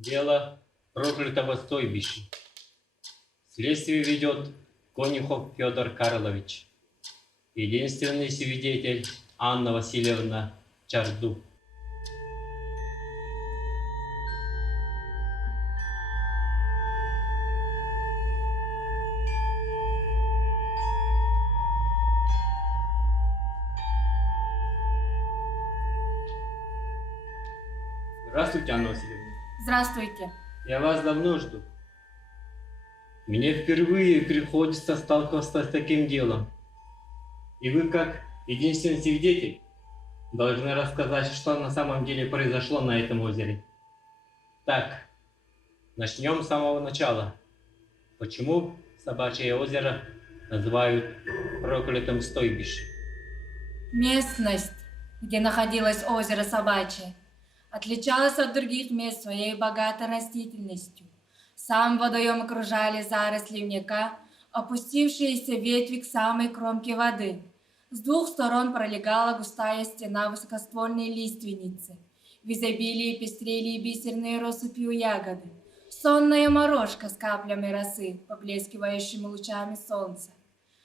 Дело проклятого стойбища. Следствие ведет Конюхов Федор Карлович. Единственный свидетель Анна Васильевна Чарду. Здравствуйте, Анна Васильевна. Здравствуйте. Я вас давно жду. Мне впервые приходится сталкиваться с таким делом. И вы, как единственный свидетель, должны рассказать, что на самом деле произошло на этом озере. Так, начнем с самого начала. Почему Собачье озеро называют проклятым стойбищем? Местность, где находилось озеро Собачье, отличалась от других мест своей богатой растительностью. Сам водоем окружали заросли льняка, опустившиеся ветви к самой кромке воды. С двух сторон пролегала густая стена высокоствольной лиственницы. В изобилии пестрели бисерные россыпью ягоды. Сонная морожка с каплями росы, поблескивающими лучами солнца.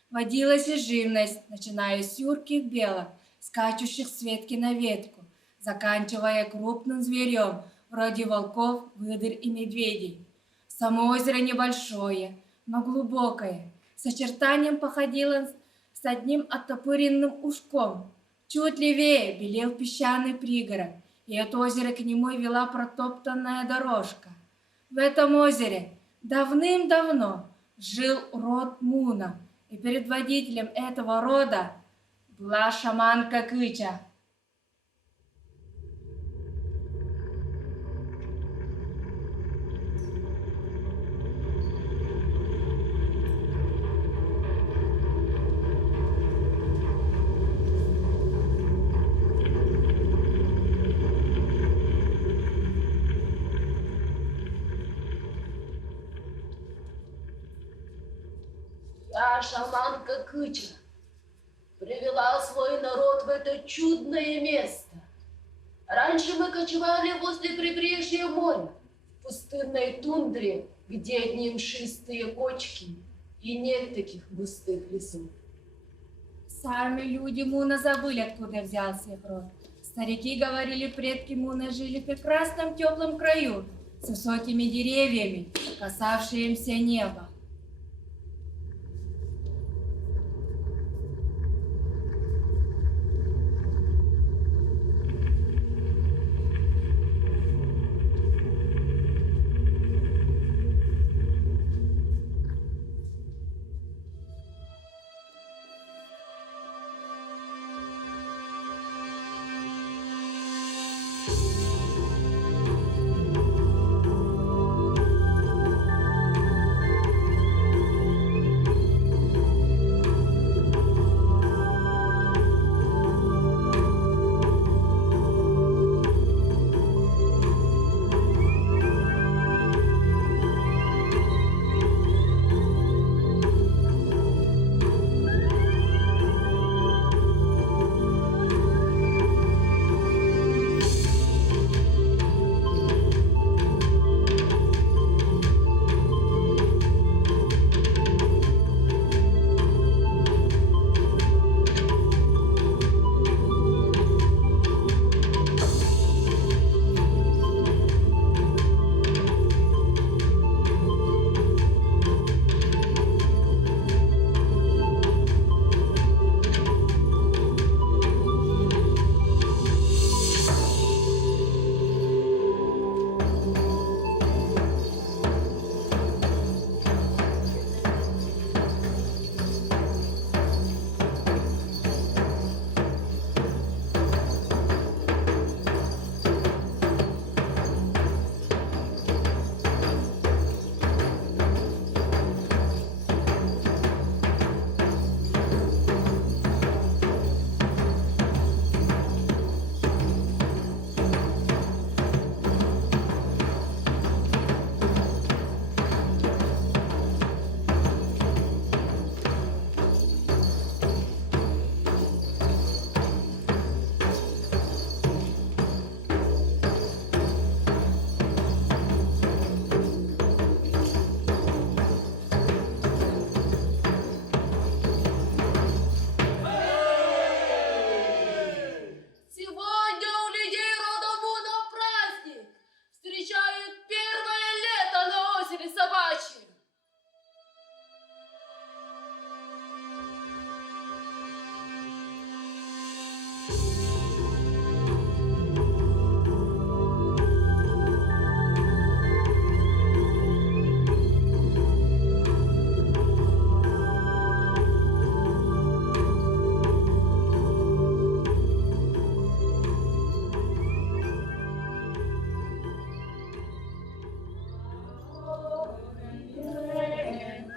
Водилась и живность, начиная с юрких белок, скачущих с ветки на ветку, заканчивая крупным зверем, вроде волков, выдр и медведей. Само озеро небольшое, но глубокое, с очертанием походило с одним оттопыренным ушком. Чуть левее белел песчаный пригород, и от озера к нему вела протоптанная дорожка. В этом озере давным-давно жил род Муна, и предводителем этого рода была шаманка Кыча. Я, шаманка Кыча, привела свой народ в это чудное место. Раньше мы кочевали возле прибрежья моря, в пустынной тундре, где одни мшистые кочки, и нет таких густых лесов. Сами люди Муна забыли, откуда взялся их род. Старики говорили, предки Муна жили в прекрасном теплом краю, с высокими деревьями, касавшимися неба.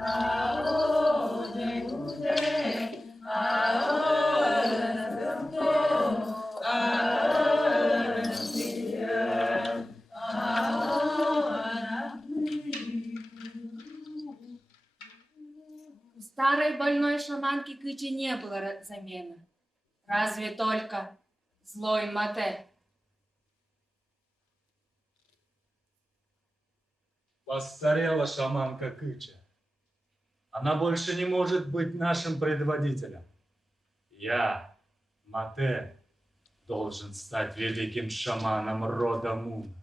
У старой больной шаманки Кычи не было замены. Разве только злой Мате. Постарела шаманка Кыча. Она больше не может быть нашим предводителем. Я, Мате, должен стать великим шаманом рода Муна.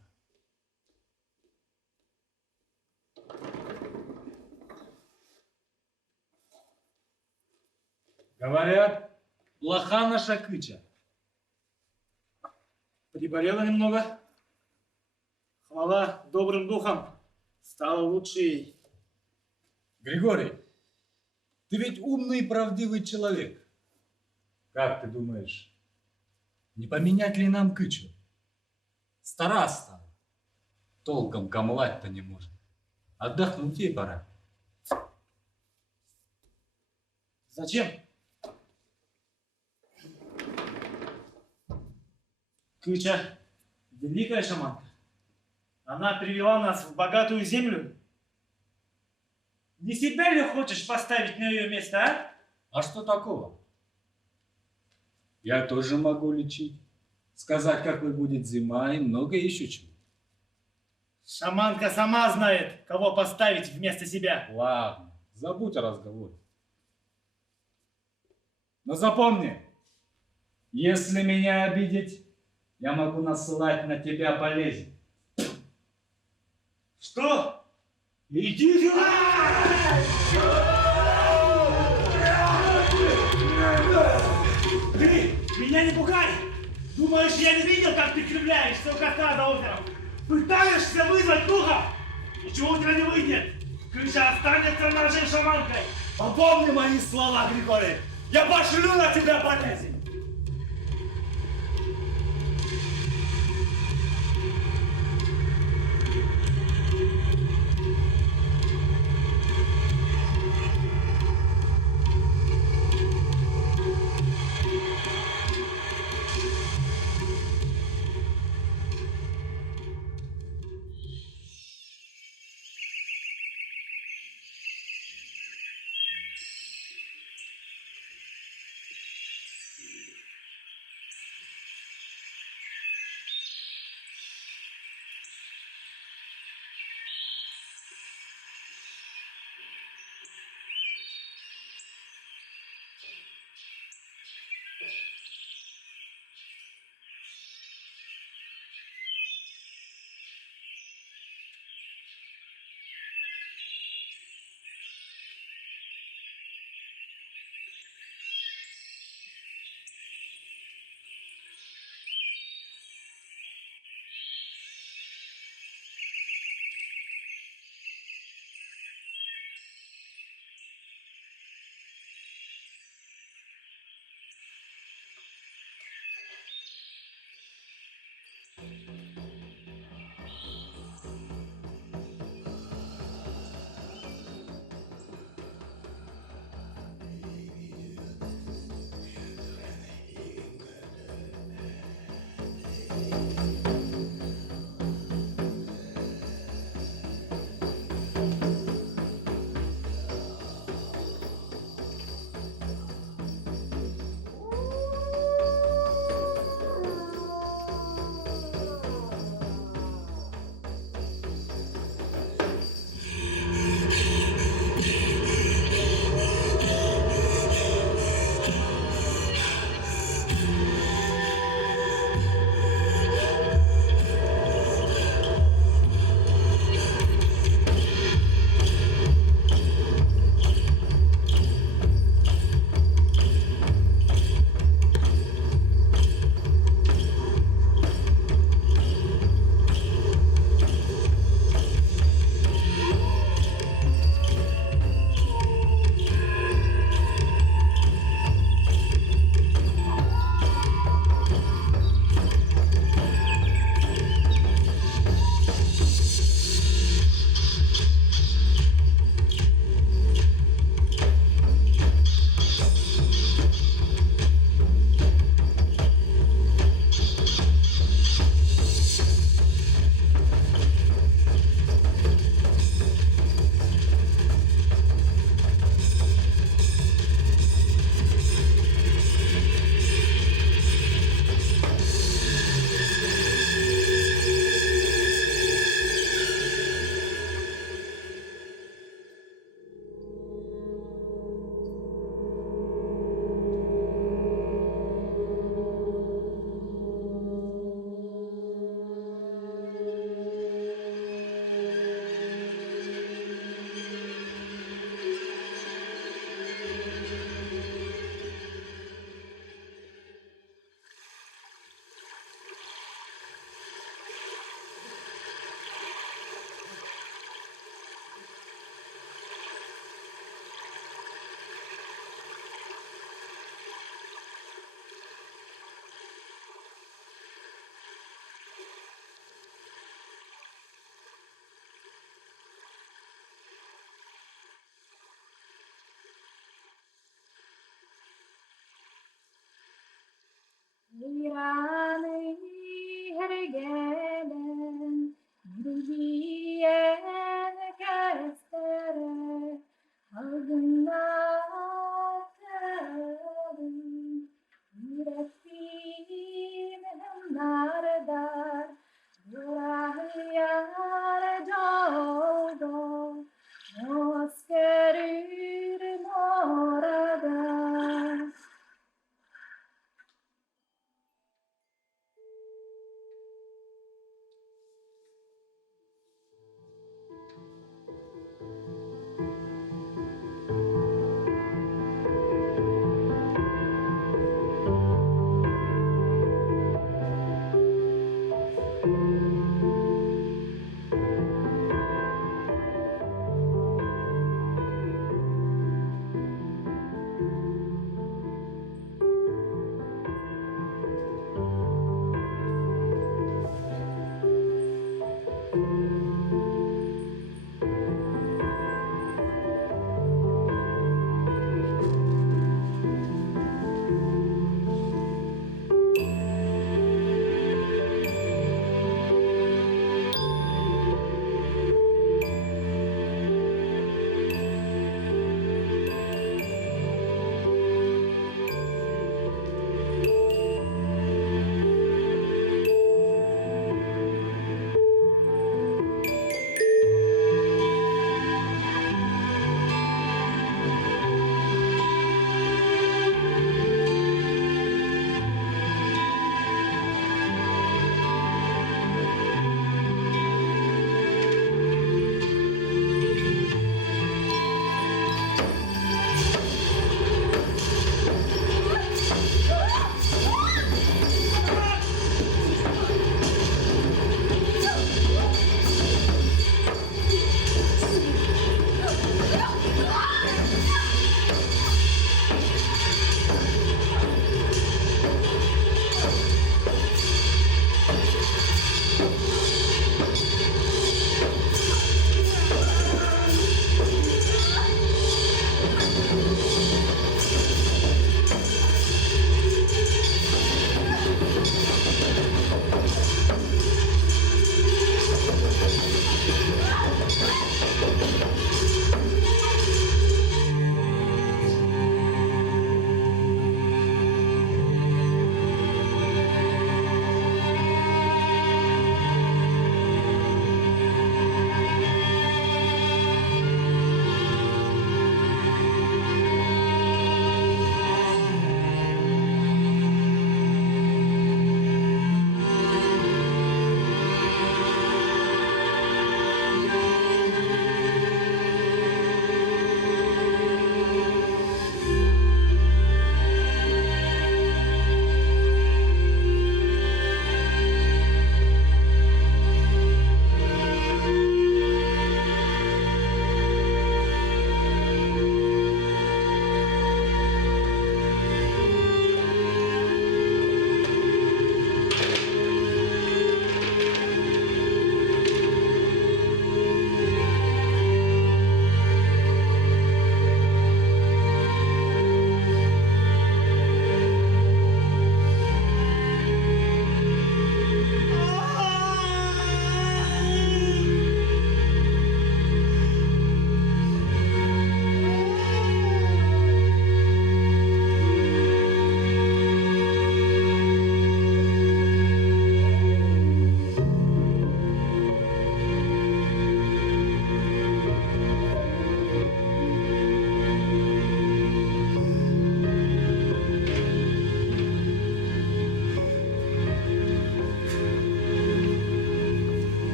Говорят, плоха наша Кыча. Приболела немного. Хвала добрым духам. Стало лучше ей. Григорий, ты ведь умный и правдивый человек. Как ты думаешь, не поменять ли нам Кычу? Стара стала. Толком камлать-то не может. Отдохнуть ей пора. Зачем? Кыча — великая шаманка. Она привела нас в богатую землю. Не себя ли хочешь поставить на ее место, а? А что такого? Я тоже могу лечить. Сказать, какой будет зима и много еще чего. Шаманка сама знает, кого поставить вместо себя. Ладно, забудь о разговоре. Но запомни, если меня обидеть, я могу насылать на тебя болезнь. Что? Иди сюда! Ты меня не пугай! Думаешь, я не видел, как ты кривляешься у кота за озером? Пытаешься вызвать духа? Ничего у тебя не выйдет! Крыша останется нашей шаманкой! Попомни мои слова, Григорий! Я пошлю на тебя болезнь! Irani hergelen, yürüyen kestere, aldınlatırım. Yüreğim hemnardar, durayar jodo, moskerir morada.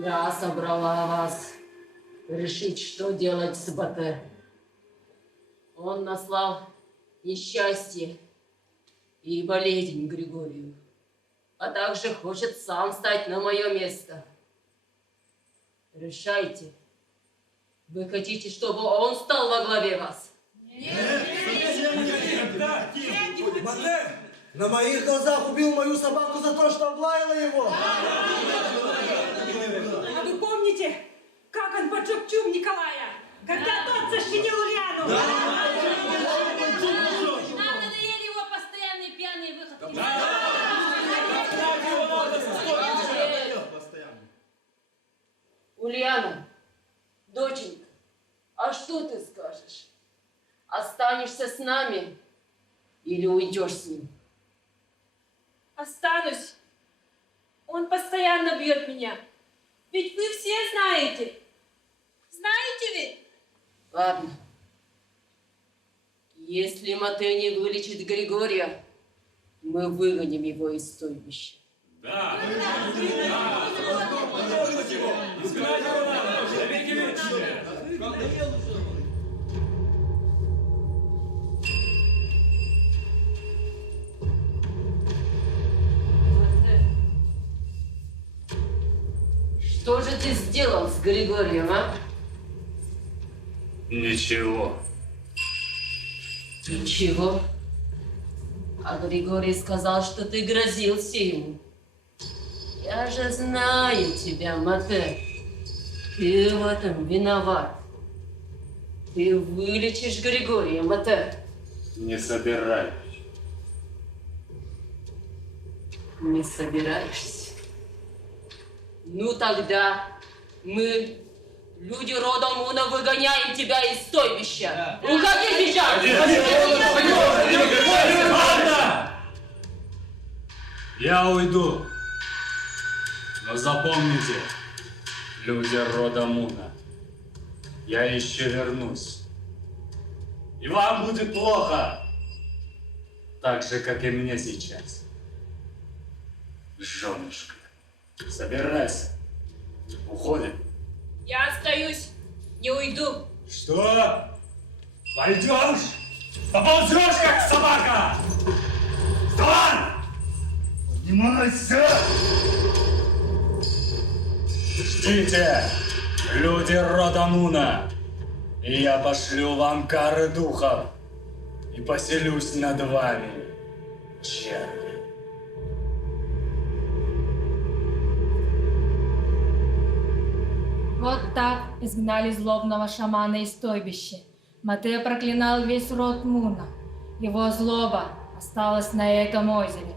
Я собрала вас решить, что делать с Батэ. Он наслал несчастье и болезнь Григорию, а также хочет сам стать на мое место. Решайте. Вы хотите, чтобы он стал во главе вас? Батэ на моих глазах убил мою собаку за то, что облаяла его. А вы помните, как он поджег чум Николая, когда тот защитил Ульяну? Нам надоели его постоянные пьяные выходки. Ульяна, доченька, а что ты скажешь? Останешься с нами или уйдешь с ним? Останусь. Он постоянно бьет меня. Ведь вы все знаете. Знаете ведь? Ладно. Если Матэ не вылечит Григория, мы выгоним его из стойбища. Что же ты сделал с Григорием, а? Ничего. Ничего. А Григорий сказал, что ты грозился ему. Я же знаю тебя, Матэ. Ты в этом виноват. Ты вылечишь Григория, Матэ. Не собираюсь. Не собираешься? Ну тогда мы, люди рода Муна, выгоняем тебя из стойбища. Уходи сейчас! Я уйду. Но запомните, люди рода Муна, я еще вернусь. И вам будет плохо. Так же, как и мне сейчас. Женушка, собирайся. Уходим. Я остаюсь. Не уйду. Что? Пойдешь? Поползешь, как собака! Вставай! Поднимайся! Ждите, люди рода Муна, и я пошлю вам кары духов и поселюсь над вами, черви. Вот так изгнали злобного шамана из стойбища. Матэ проклинал весь род Муна. Его злоба осталась на этом озере.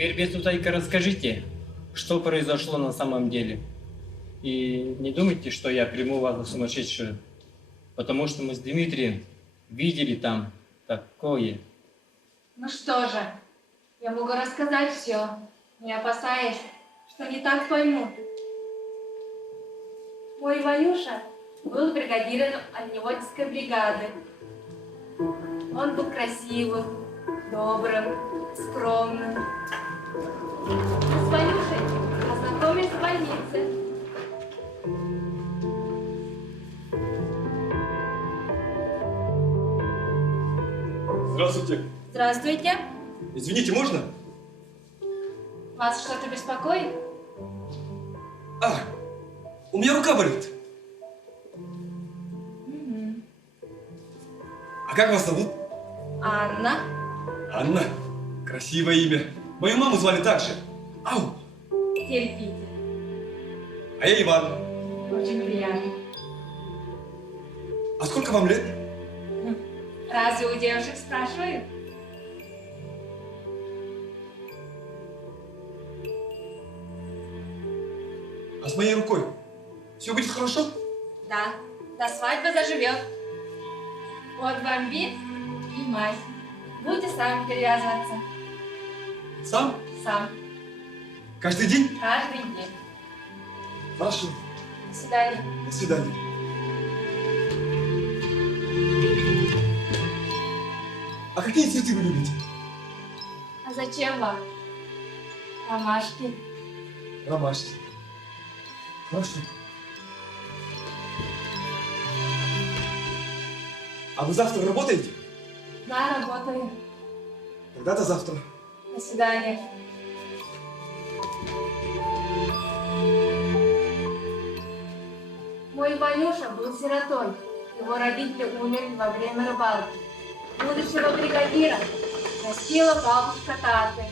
Теперь без утайка расскажите, что произошло на самом деле. И не думайте, что я приму вас за сумасшедшую, потому что мы с Дмитрием видели там такое. Ну что же, я могу рассказать все, не опасаясь, что не так поймут. Мой Ванюша был бригадиром огневодческой бригады. Он был красивым, добрым, скромным. Мы с Ванюшей познакомились в больнице. Здравствуйте. Здравствуйте. Извините, можно? Вас что-то беспокоит? А, у меня рука болит. А как вас зовут? Анна. Анна. Красивое имя. Мою маму звали так же. Ау. Терпите. А я Иван. Очень приятно. А сколько вам лет? Разве у девушек спрашивают? А с моей рукой все будет хорошо? Да, до свадьбы заживет. Вот вам вид и мазь. Будете сами перевязываться. Сам? Сам. Каждый день? Каждый день. Хорошо. До свидания. До свидания. А какие цветы вы любите? А зачем вам? Ромашки. Ромашки. Хорошо. А вы завтра работаете? Да, работаю. Тогда до завтра. До свидания. Мой Ванюша был сиротой. Его родители умерли во время рыбалки. Будущего бригадира растила бабушка Таты.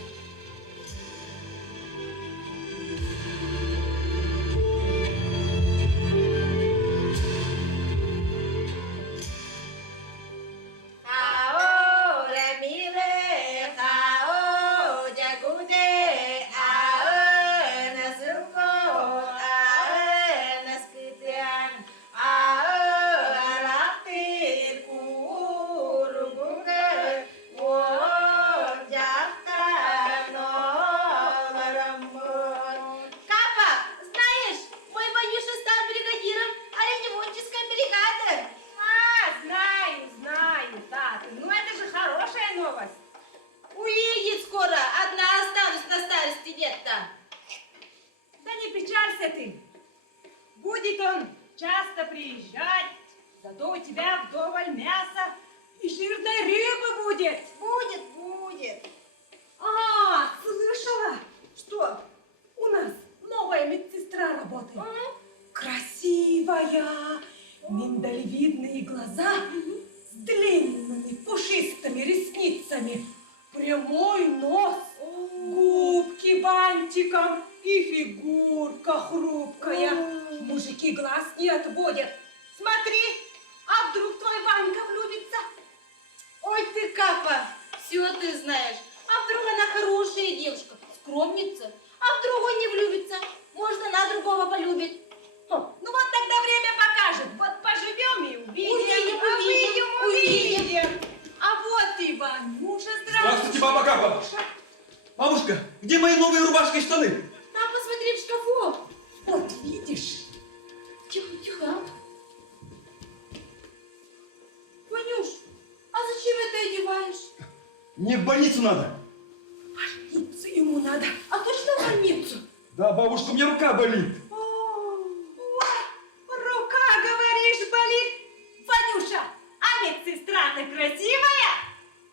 Уедет скоро, одна останусь на старости лет-то. Да не печалься ты. Будет он часто приезжать, зато у тебя вдоволь мяса и жирной рыбы будет. Будет. А, слышала, что у нас новая медсестра работает? Красивая, миндалевидные глаза с длинными пушистыми ресницами, прямой нос, губки бантиком и фигурка хрупкая. Мужики глаз не отводят. Смотри, а вдруг твой Ванька влюбится? Ой ты, Капа, все ты знаешь. А вдруг она хорошая девушка, скромница? А вдруг он не влюбится? Может, она другого полюбит? Ну вот тогда время покажет. Вот поживем и увидим. А вот и Ванюша, Здравствуйте, баба Капа. Бабушка, где мои новые рубашки и штаны? Там посмотри в шкафу. Вот видишь. Тихо. Ванюш, а зачем это одеваешь? Мне в больницу надо. Больницу ему надо. А точно в больницу? Да, бабушка, у меня рука болит. Ой, рука, говоришь, болит. Ванюша, а медсестра-то красивая?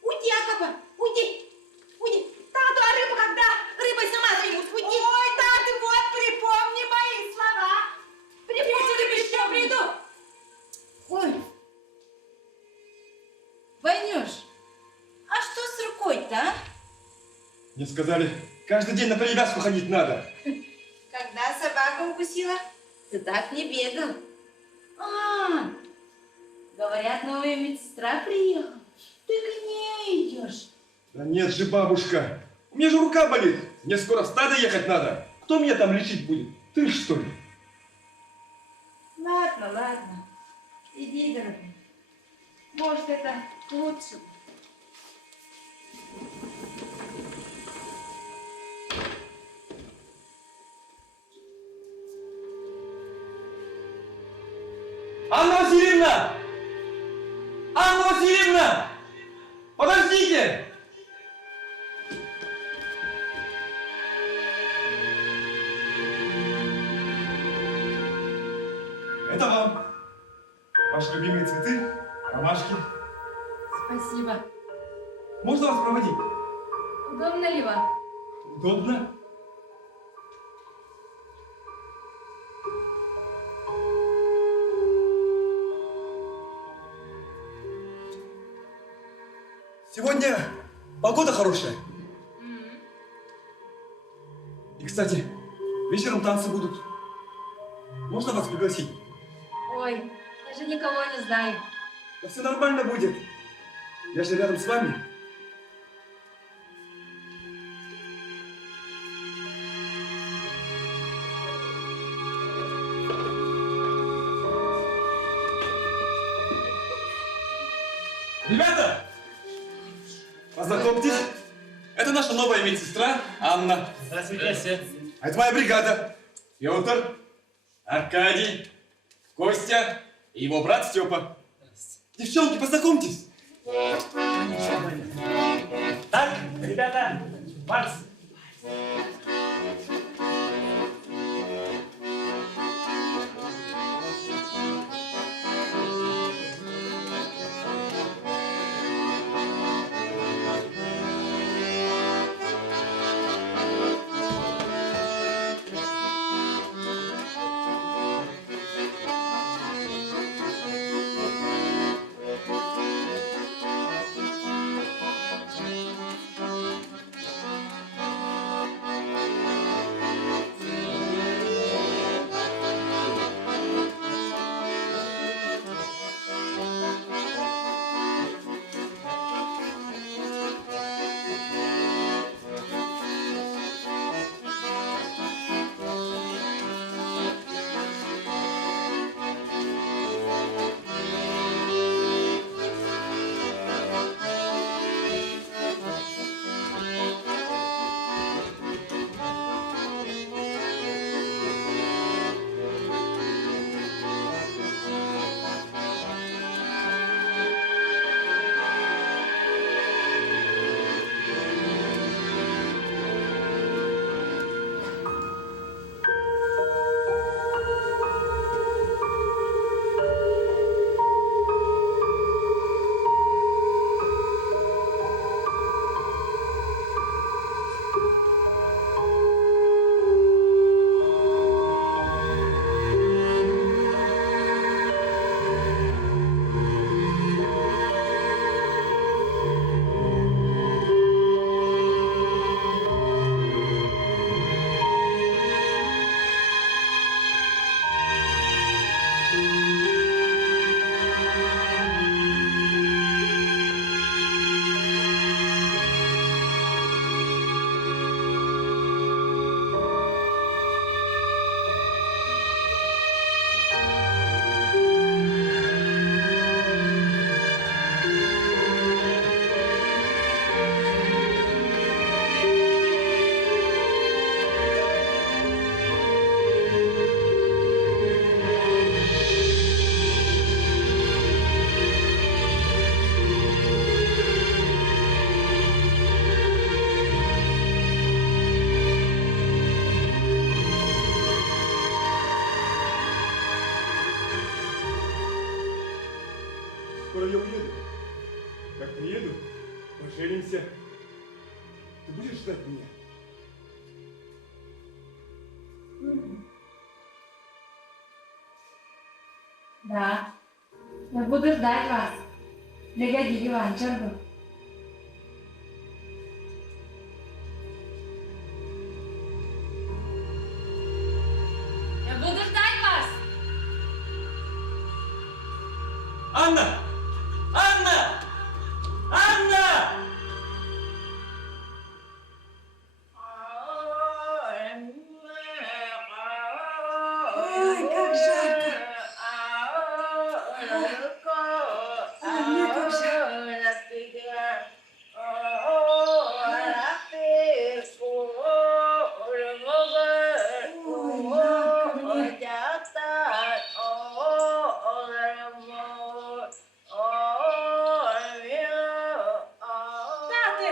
Уйди, Акапа, уйди. Тату, а рыбу когда? Рыбой сама займусь, уйди. Ой, Тату, вот припомни мои слова. Я еще приду. Ой. Ванюш, а что с рукой-то, а? Мне сказали, каждый день на перевязку ходить надо. Когда собака укусила, ты так не бегал. Говорят, новая медсестра приехала. Ты к ней идешь. Да нет же, бабушка, у меня же рука болит. Мне скоро в стадо ехать надо. Кто меня там лечить будет? Ты что ли? Ладно. Иди, дорогой. Может, это к лучшему. Анна Васильевна! Анна Васильевна! Подождите! Это вам. Ваши любимые цветы, ромашки. Спасибо. Можно вас проводить? Удобно ли вам? Удобно. Сегодня погода хорошая. И, кстати, вечером танцы будут. Можно вас пригласить? Ой, я же никого не знаю. Да все нормально будет. Я же рядом с вами. Ребята, познакомьтесь. Это наша новая медсестра Анна. Здравствуйте. А это моя бригада. Петр, Аркадий, Костя и его брат Степа. Девчонки, познакомьтесь. Так, ребята, вальс. Скоро я уеду. Как приеду, поженимся. Ты будешь ждать меня? Да, я буду ждать вас. Приходите в Анчарду. Я буду ждать вас. Анна! Анна! Анна! Ой, как жарко. Анна, как жарко. Ой, жарко мне. Таты,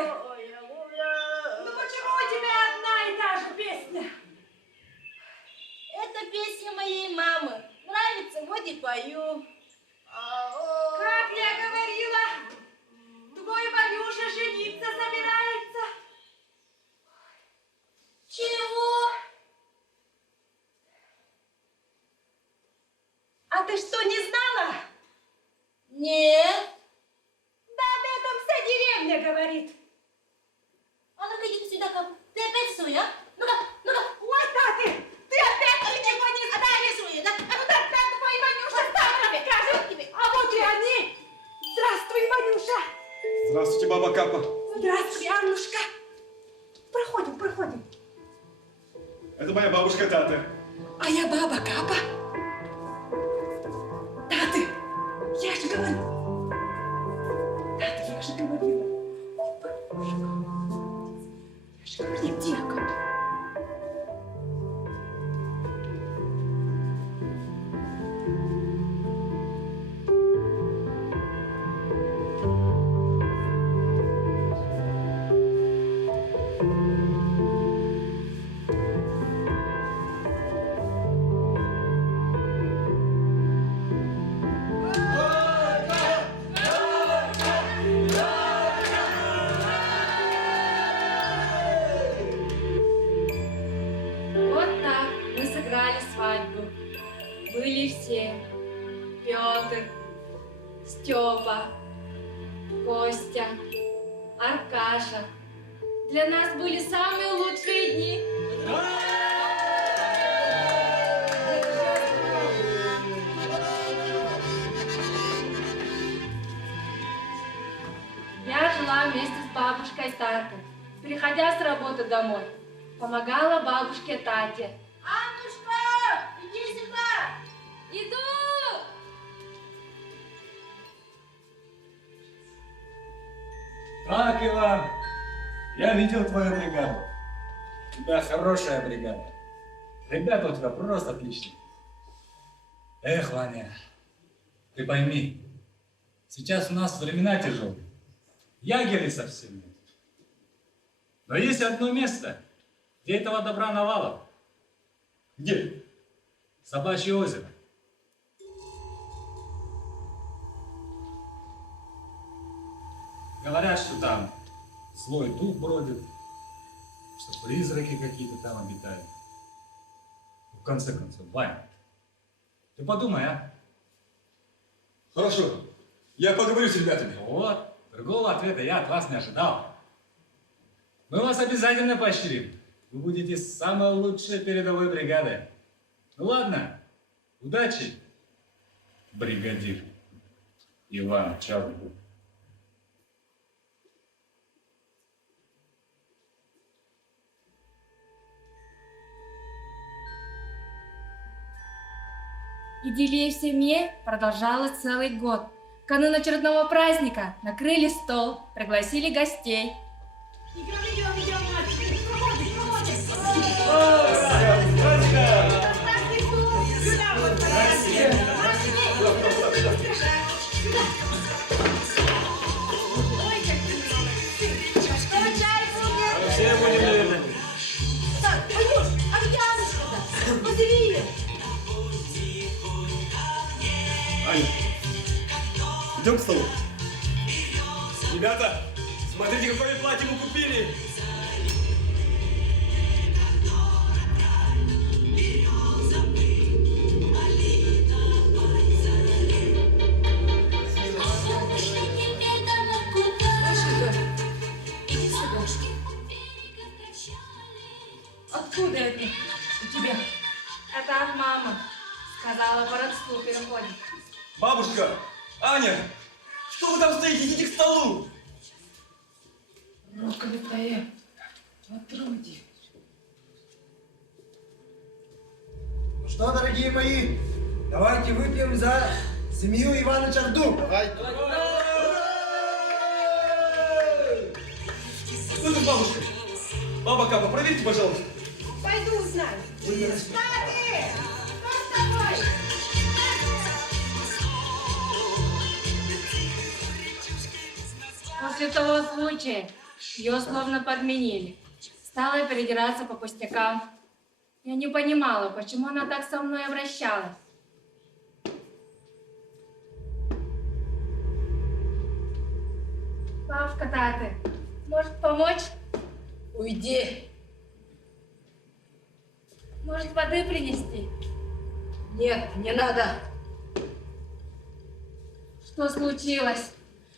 ну почему у тебя одна и та же песня? Это песня моей мамы. Нравится, вот и пою. Как я говорила, твой Валюша жениться А ты что, не знала? Нет. Да об этом вся деревня говорит. А ну-ка, иди сюда, Капа. Ты опять суй, а? Ну-ка, ну-ка. Ой, ты опять ничего не знаешь. Суй, да? А ну, Да, твой Ванюша сам расскажет. А вот и они. Здравствуй, Ванюша. Здравствуйте, баба Капа. Здравствуй, Аннушка. Проходим. Это моя бабушка Тата. А я баба Капа. Таты, я же говорю. Таты, я же говорила. Я же говорила, девка. Вот так мы сыграли свадьбу. Были все. Петр, Степа, Костя, Аркаша. Для нас были самые лучшие дни. Я жила вместе с бабушкой Татой. Приходя с работы домой, помогала бабушке Тате. Аннушка, иди сюда. Иду! Так, Иван, я видел твою бригаду. У тебя хорошая бригада. Ребята у тебя просто отличные. Эх, Ваня, ты пойми, сейчас у нас времена тяжелые. Ягелей совсем нет. Но есть одно место, где этого добра навалом. Где? Собачье озеро. Говорят, что там злой дух бродит, что призраки какие-то там обитают. В конце концов, Ваня, ты подумай, а? Хорошо. Я поговорю с ребятами. Вот, другого ответа я от вас не ожидал. Мы вас обязательно поощрим. Вы будете самой лучшей передовой бригадой. Ну ладно, удачи, бригадир Иван Чалков. Идиллия в семье продолжалась целый год. В канун очередного праздника накрыли стол, пригласили гостей. Идем, мальчики. Проходим. Сюда вот, Ой, как ты молодцы. Что, чай будет? Все будем, наверное. Так, Ванюш, а где Аннушка-то? Позови ее. Аня, идем к столу. Ребята, смотрите, какое платье мы купили. Откуда это у тебя? Это от мамы. Сказала, по родству переходит. Бабушка, Аня, что вы там стоите? Идите к столу. Проклятая отродье. Ну что, дорогие мои, давайте выпьем за семью Ивана Чарду. Давайте. Что ты, бабушка? Баба Капа, проверьте, пожалуйста. Пойду узнаю. Таты! Что с тобой? После того случая ее словно подменили. Стала передираться по пустякам. Я не понимала, почему она так со мной обращалась. Бабушка Таты, может помочь? Уйди. Может воды принести? Нет, не надо. Что случилось?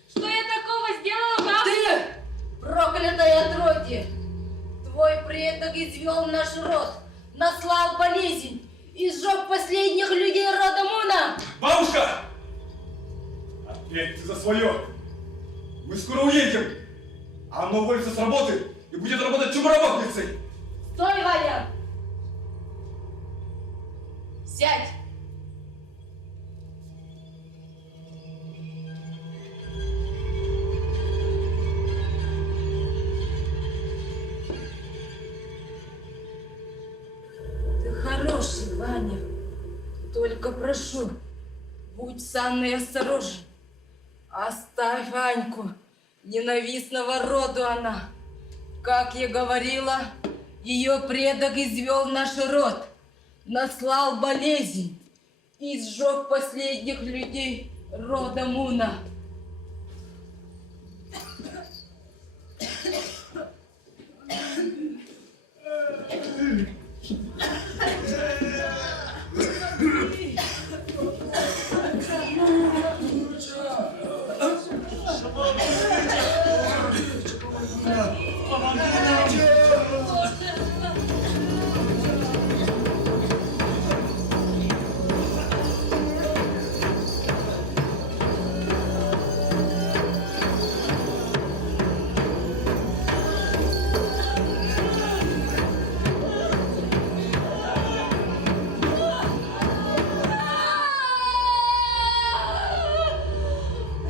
Что я такого сделала, бабушка? Ты, проклятое отродье! Твой предок извел наш род, наслал болезнь и сжег последних людей рода Муна! Бабушка! Опять ты за свое! Мы скоро уедем! А оно уволится с работы и будет работать чумоработницей! Стой, Ваня! Сядь! Ты хороший, Ваня. Только прошу, будь с Анной осторожен. Оставь Аньку. Ненавистного роду она. Как я говорила, ее предок извел наш род, наслал болезнь и сжег последних людей рода Муна.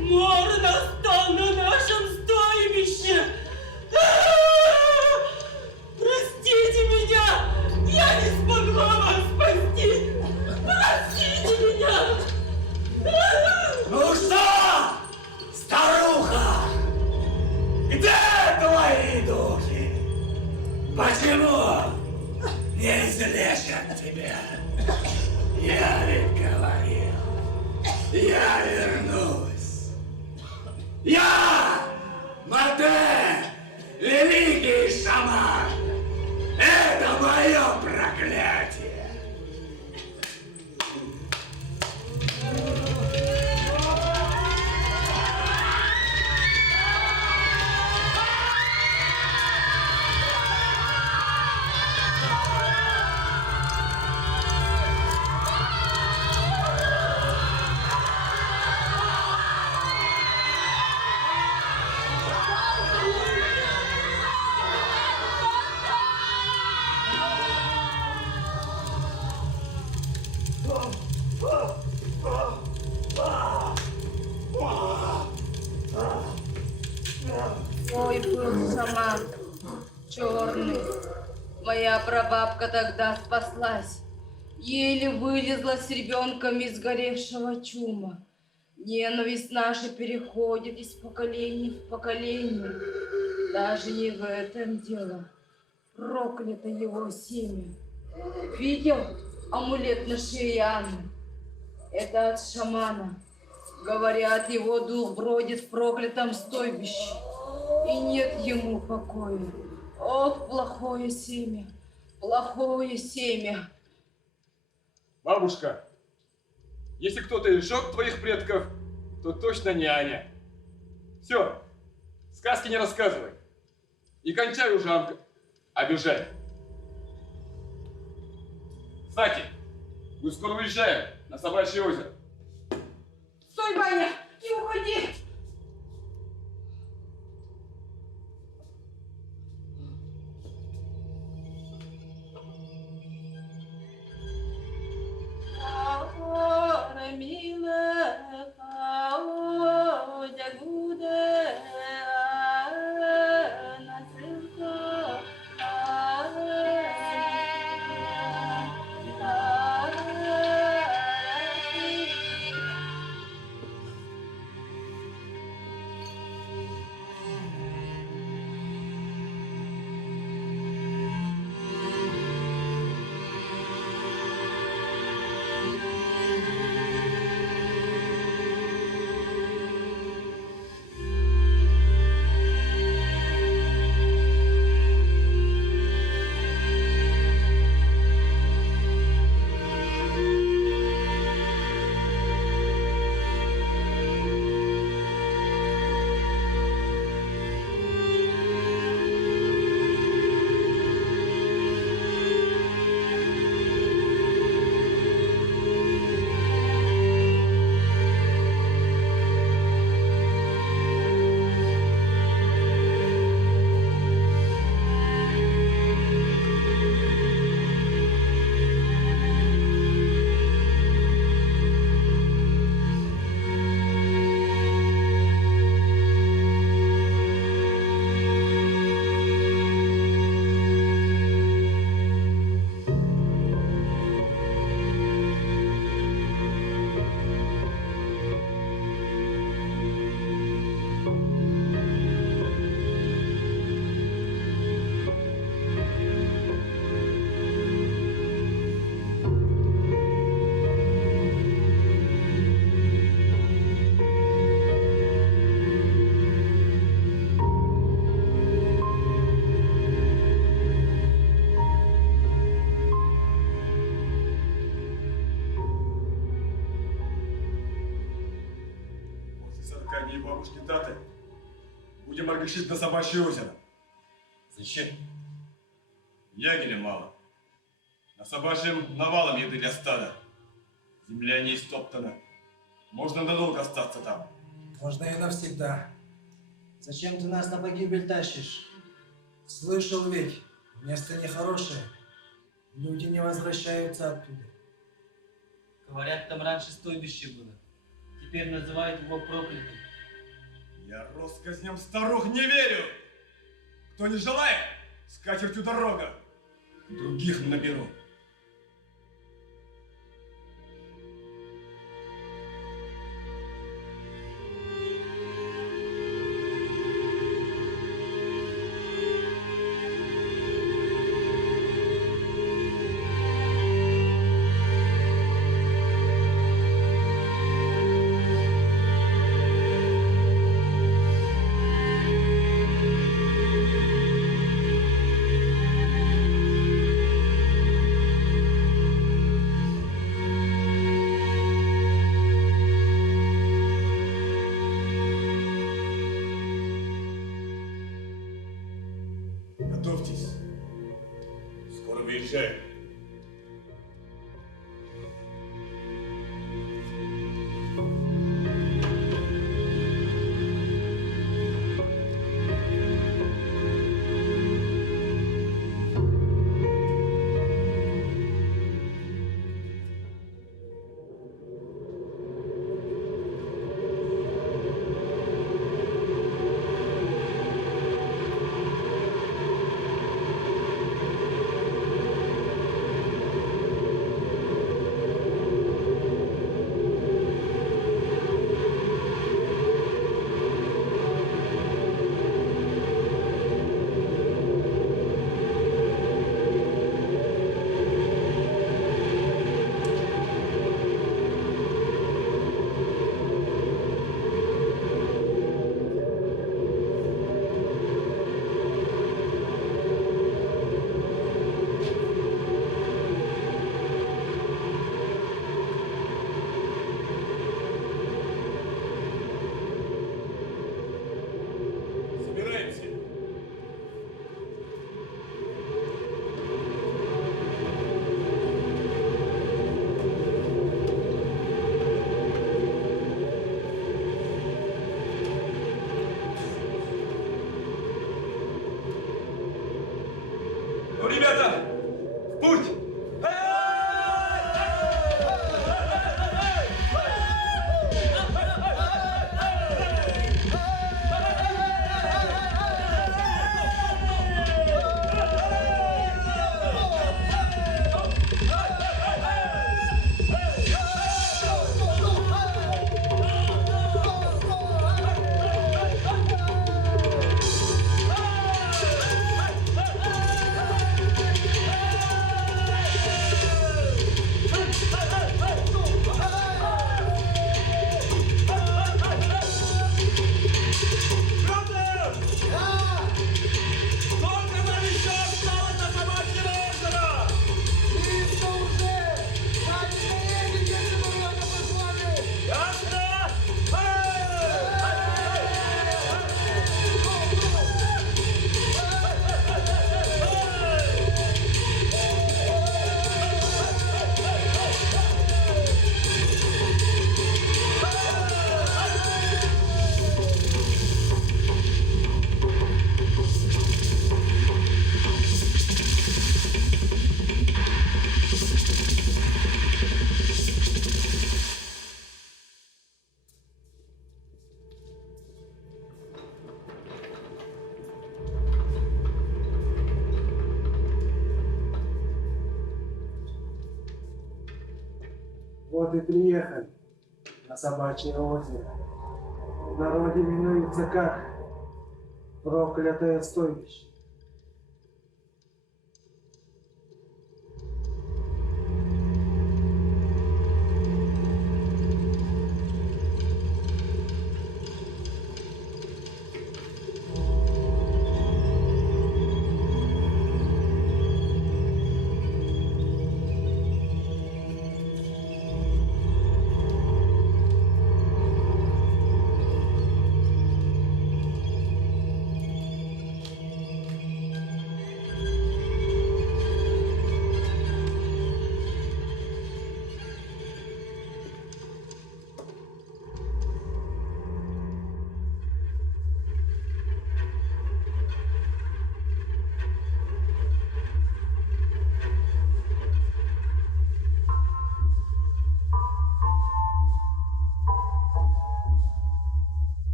Мор настал на нашем стойбище! Простите меня! Я не смогла вас спасти! Простите меня! Ну что, старуха, где твои духи? Почему не излечат тебя? Я ведь говорил, я вернусь. Я, Мате, великий шаман. Это мое проклятие. Ой, был шаман черный. Моя прабабка тогда спаслась. Еле вылезла с ребенком из горевшего чума. Ненависть наша переходит из поколения в поколение. Даже не в этом дело. Проклято его семя. Видел амулет на шее Анны? Это от шамана. Говорят, его дух бродит в проклятом стойбище. И нет ему покоя. Ох, плохое семя, плохое семя. Бабушка, если кто-то и сжег твоих предков, то точно не Аня. Все, сказки не рассказывай. И кончай уже обижать. Кстати, мы скоро уезжаем на Собачье озеро. Стой, Ваня, не уходи! Аркадии и бабушки Таты будем маргашить на Собачье озеро. Зачем? Ягеля мало. На Собачьем навалом еды для стада. Земля не истоптана. Можно надолго остаться там. Можно и навсегда. Зачем ты нас на погибель тащишь? Слышал ведь, место нехорошее. Люди не возвращаются оттуда. Говорят, там раньше стойбище было. Теперь называют его проклятым. Я россказням старух не верю. Кто не желает, с катертью дорога. Других наберу. Готовьтесь. Скоро выезжаем. Собираемся. Ну, ребята, в путь! Вот и приехали на Собачье озеро. В народе именуется как проклятое стойбище.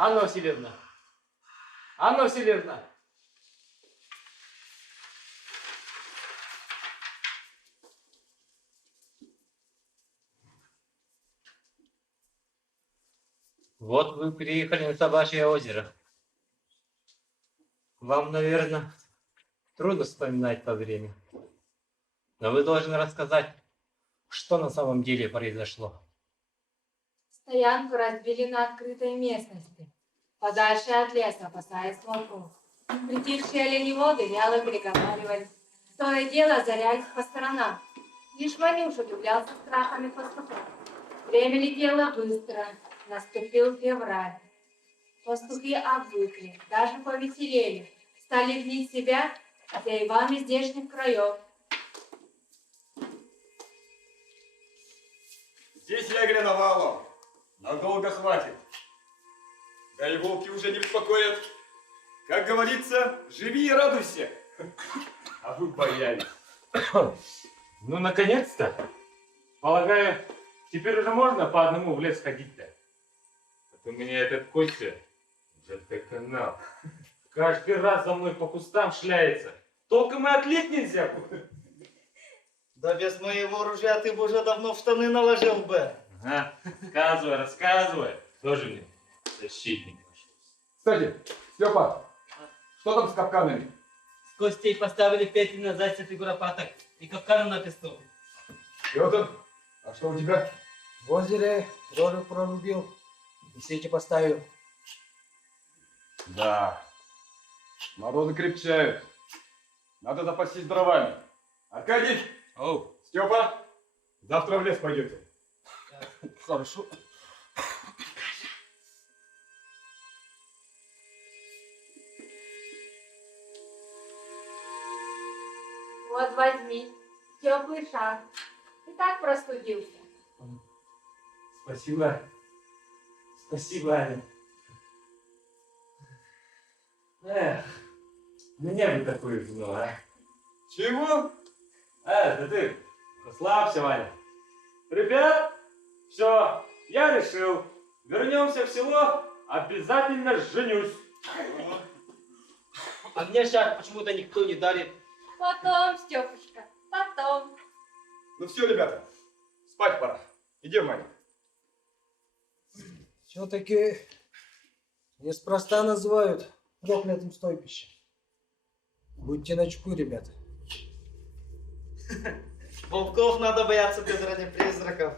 Анна Васильевна! Анна Васильевна! Вот вы приехали на Собачье озеро. Вам, наверное, трудно вспоминать то время. Но вы должны рассказать, что на самом деле произошло. Стоянку разбили на открытой местности, подальше от леса, опасаясь волков. Притихшие оленеводы вяло переговаривались, то и дело озарялись по сторонам. Лишь Ванюша удивлялся страхами пастухов. Время летело быстро, наступил февраль. Пастухи обвыкли, даже повеселели, стали вне себя хозяевами здешних краев. Здесь егеря навалом. Надолго хватит. Да и волки уже не беспокоят. Как говорится, живи и радуйся. А вы боялись. Ну, наконец-то. Полагаю, теперь уже можно по одному в лес ходить-то. А то меня этот Костя уже доконал. Каждый раз за мной по кустам шляется. Толком и отлить нельзя. Да без моего ружья ты бы уже давно в штаны наложил бы. Ага, рассказывай. Тоже мне защитник нашелся. Кстати, Степа, что там с капканами? С Костей поставили петли на зайцев и куропаток и капкану на песту. Петр, а что у тебя? В озере рожу прорубил и сети поставил. Да. Морозы крепчают. Надо запастись дровами. Аркадий! Оу. Степа! Завтра в лес пойдете. Хорошо. Вот возьми, теплый шар. Ты так простудился. Спасибо. Спасибо, Аня. Эх, мне бы такое вино, а. Чего? Да ты, расслабься, Ваня. Ребят, все, я решил. Вернемся в село, обязательно женюсь. А мне шар почему-то никто не дарит. Потом, Степушка, потом. Ну все, ребята, спать пора. Идем, Маня. Все-таки неспроста называют проклятым стойбищем. Будьте начеку, ребята. Волков надо бояться без ради призраков.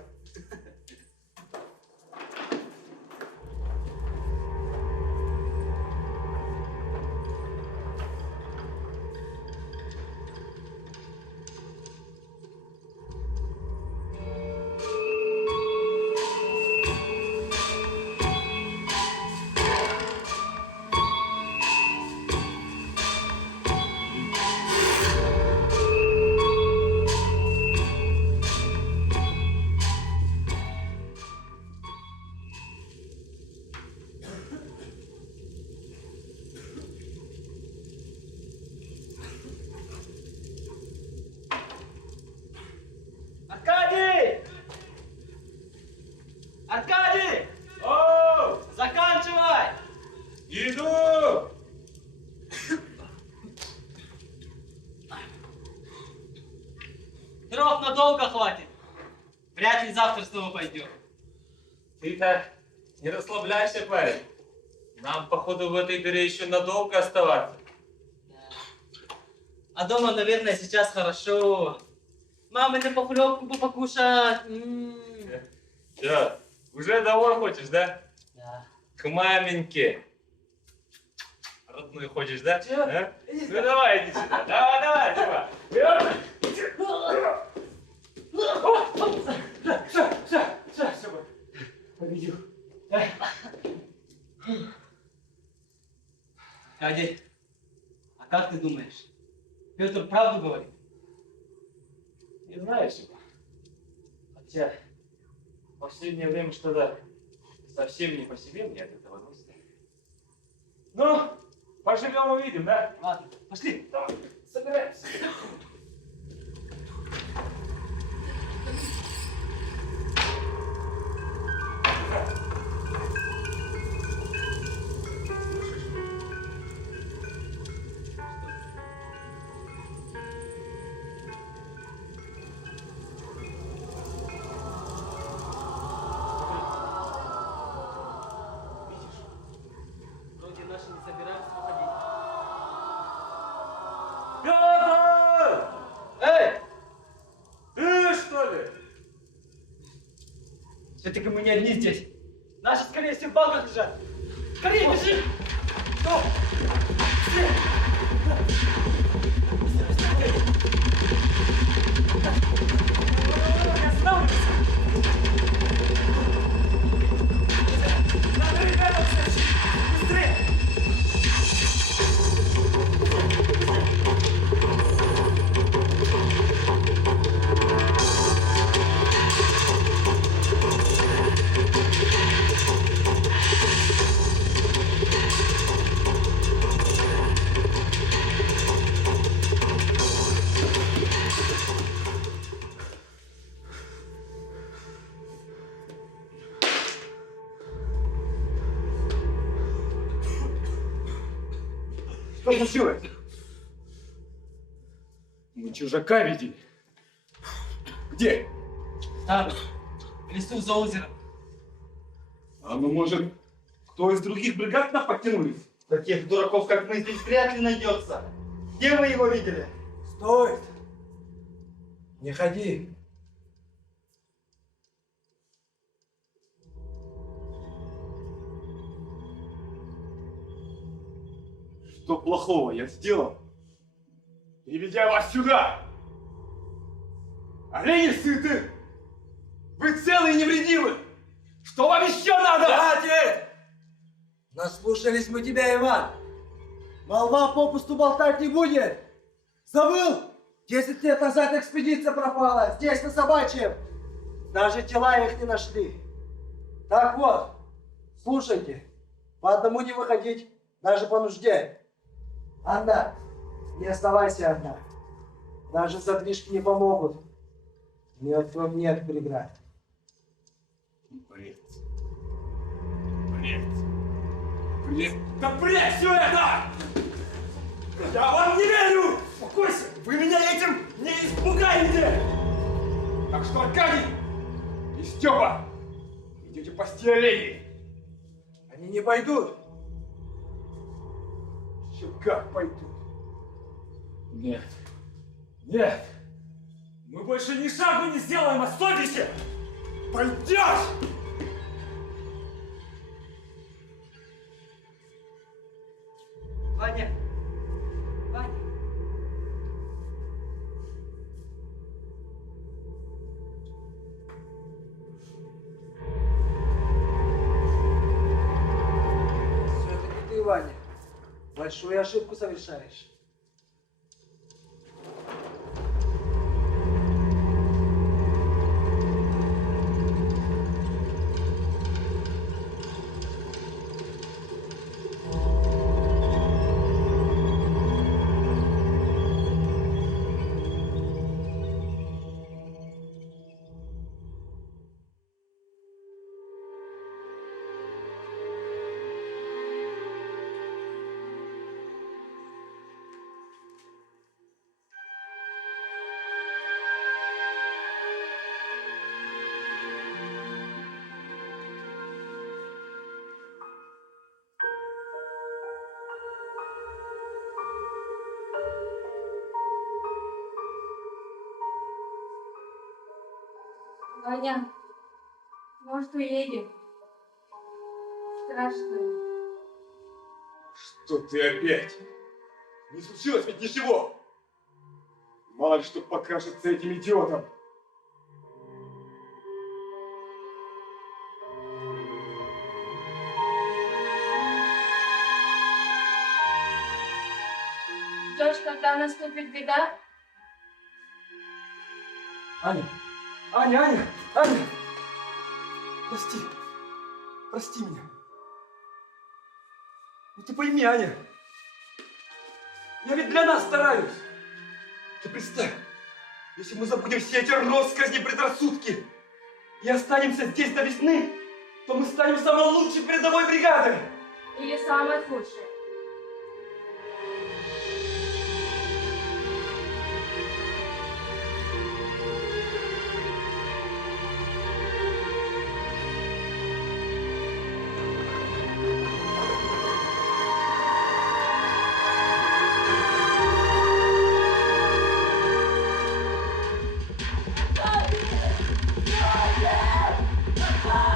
Аркадий! Аркадий! Оу, Заканчивай! иду! Дров надолго хватит. Вряд ли завтра снова пойдем. Ты так не расслабляйся, парень. Нам, походу, в этой дыре еще надолго оставаться. А дома, наверное, сейчас хорошо. Мамину похлебку бы покушать. Че, уже домой хочешь, да? Да. К маменьке. Родную хочешь, да? Чё? А? Ну давай, иди сюда. Давай, Дима. Все, победил. Аркадий, а как ты думаешь? Петр правду говорит? Не знаешь его. Хотя в последнее время что-то совсем не по себе мне от этого мысли. Ну, поживем увидим, да? Ладно, пошли. Давай, собираемся. Все-таки мы не одни здесь. Наши, скорее всего, в балках лежат. Скорее, бежи! Стоп! Не останавливайся! Надо ребятам сообщить! Быстрее! Что случилось? Мы чужака видели. Где? Там, в лесу за озером. А ну, может, кто из других бригад нас подтянулись? Таких дураков, как мы, здесь вряд ли найдется. Где вы его видели? Стой! Не ходи. Что плохого я сделал, приведя вас сюда? Олени сыты! Вы целы и невредимы! Что вам еще надо? Хватит! Наслушались мы тебя, Иван. Молва попусту болтать не будет. Забыл? 10 лет назад экспедиция пропала. Здесь, на Собачьем. Даже тела их не нашли. Так вот, слушайте. По одному не выходить, даже по нужде. Анна, не оставайся одна. Даже задвижки не помогут. Мертвым нет преград. Бред. Бред. Бред. Да бред все это! Я вам не верю! Успокойся! Вы меня этим не испугаете! Так что, Аркадий и Степа, идите пасти оленей. Они не пойдут. Еще как пойдут. Нет. Нет. Мы больше ни шагу не сделаем, оставайся! Пойдешь! Ваня! Ваня! Все-таки ты, Ваня, большую ошибку совершаешь. Ваня, может, уедем? Страшно. Что ты опять? Не случилось ведь ничего. Мало ли что покажется этим идиотом. Ждешь, когда наступит беда? Аня! Аня, Аня! Аня! Прости. Прости меня. Ну ты пойми, Аня. Я ведь для нас стараюсь. Ты представь, если мы забудем все эти россказни, предрассудки и останемся здесь до весны, то мы станем самой лучшей передовой бригадой. Или самое худшее? Нет!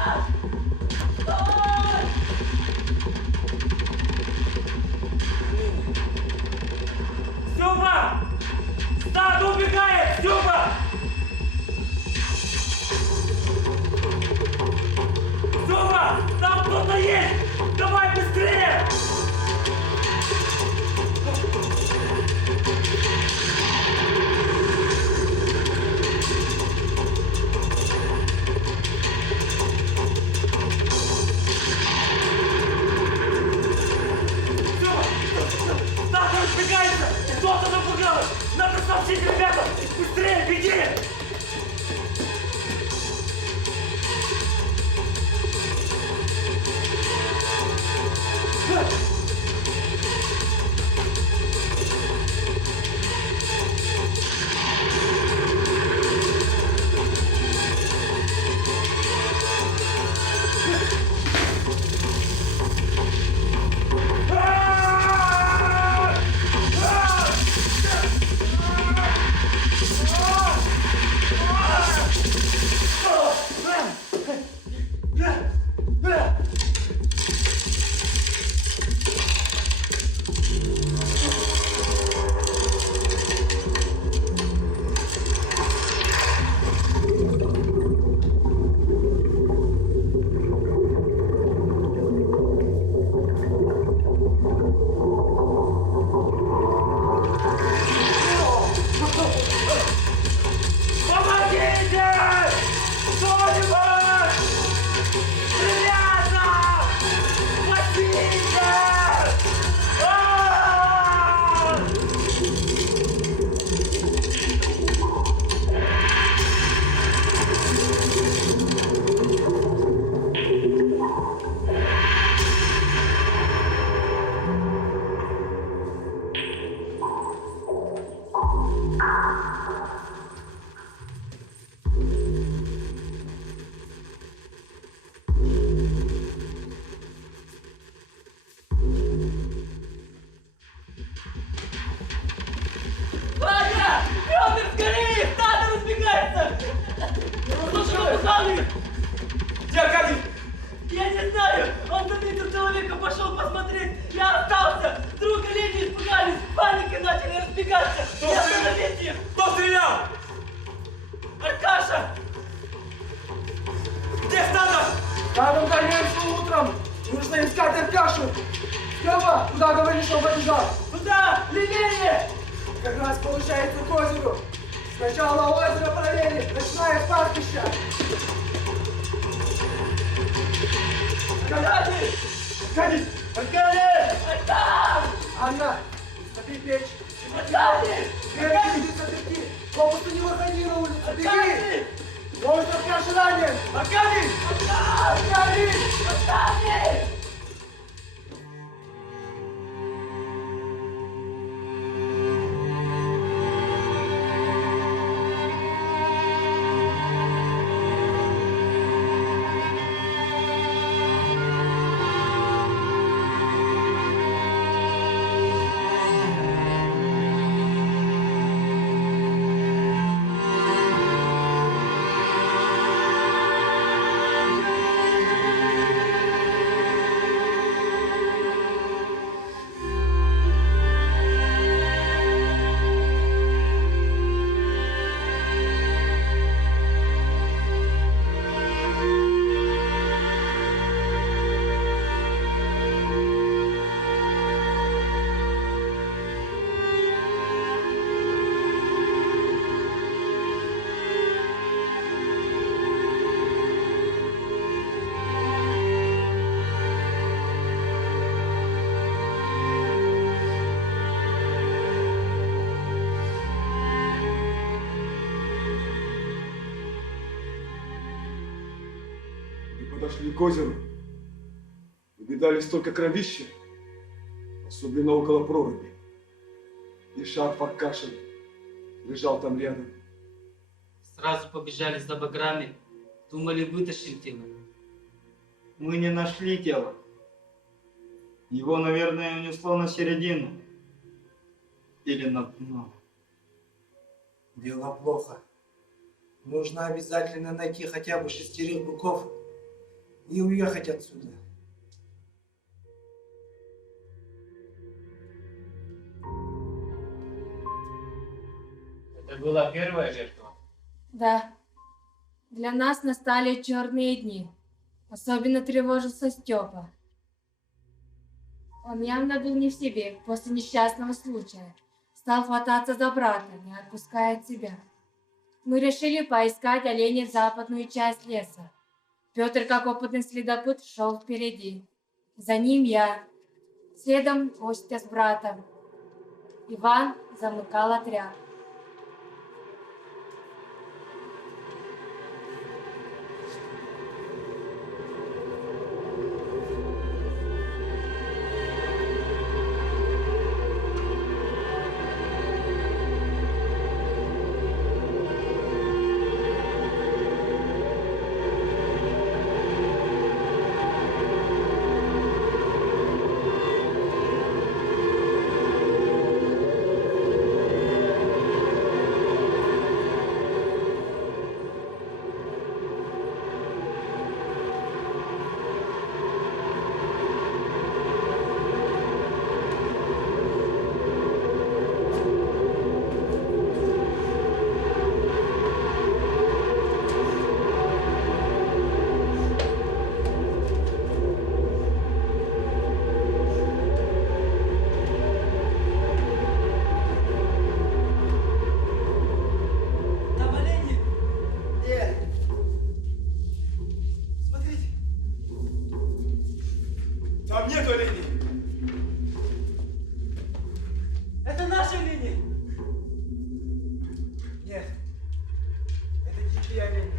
Нужно искать Аркашу. Степа, куда говоришь, он побежал? Туда! Левее! Как раз получается к озеру. Сначала озеро проверим, начиная с пастбища. Аркадий! Аркадий! Аркадий! Анна, смотри печь. Аркадий! Дверь иди заперти. Попусту не выходи на улицу. Беги! Аркадий! Может, Аркаша ранен? Аркадий! Аркадий! Аркадий! Подошли к озеру, увидали столько кровища, особенно около проруби. И шарф Аркашин лежал там рядом. Сразу побежали за баграми, думали, вытащим тело. Мы не нашли тело. Его, наверное, унесло на середину. Или на дно. Дело плохо. Нужно обязательно найти хотя бы 6 быков и уехать отсюда. Это была первая жертва? Да. Для нас настали черные дни. Особенно тревожился Степа. Он явно был не в себе после несчастного случая. Стал хвататься за брата, не отпуская от себя. Мы решили поискать оленей в западную часть леса. Петр, как опытный следопыт, шел впереди. За ним я. Следом Костя с братом. Иван замыкал отряд. Там нет оленей. Это наши олени! Нет, это дикие олени.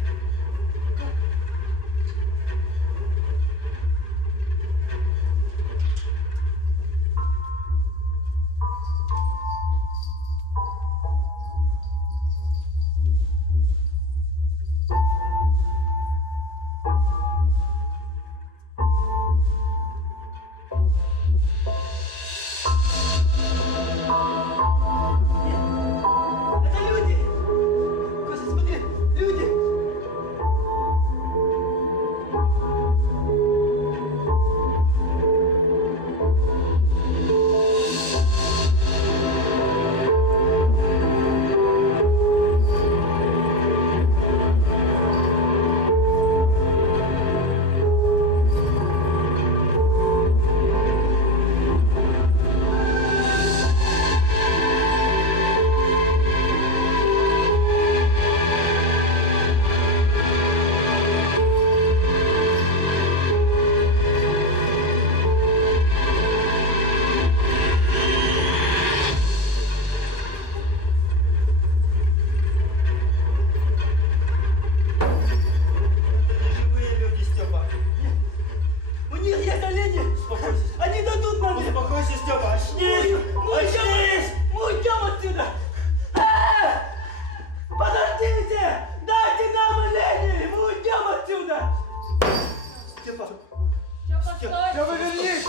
Степа, вернись!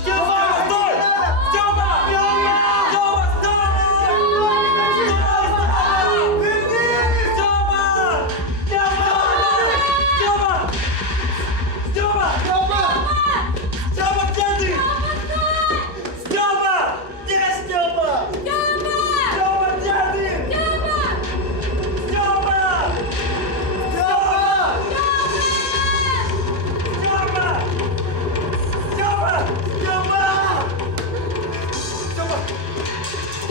Степа, стой! Степа! Степа, стой! Вернись! Степа! Степа! Степа! Степа, где ты? Степа! Где Степа? Степа, где ты? Степа!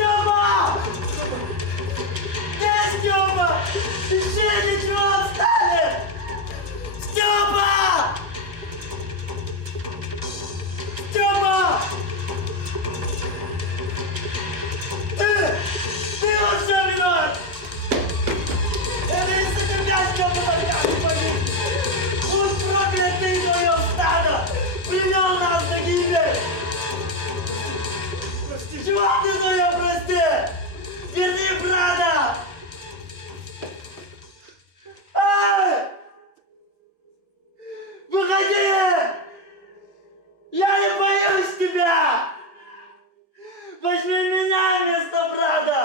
Степа! Где Степа? Еще ничего отстали! Степа! Степа! Ты во всем виноват! Это из-за тебя Степа тогда не погиб! Будь проклятый твое стадо! Привел нас на гибель! Прости, чего ты твое прости? Верни брата! Ай! Выходи! Я не боюсь тебя! Возьми меня вместо брата!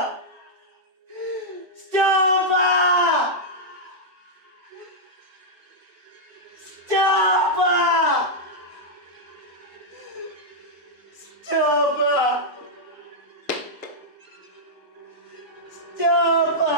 Степа! Степа! Степа! Степа!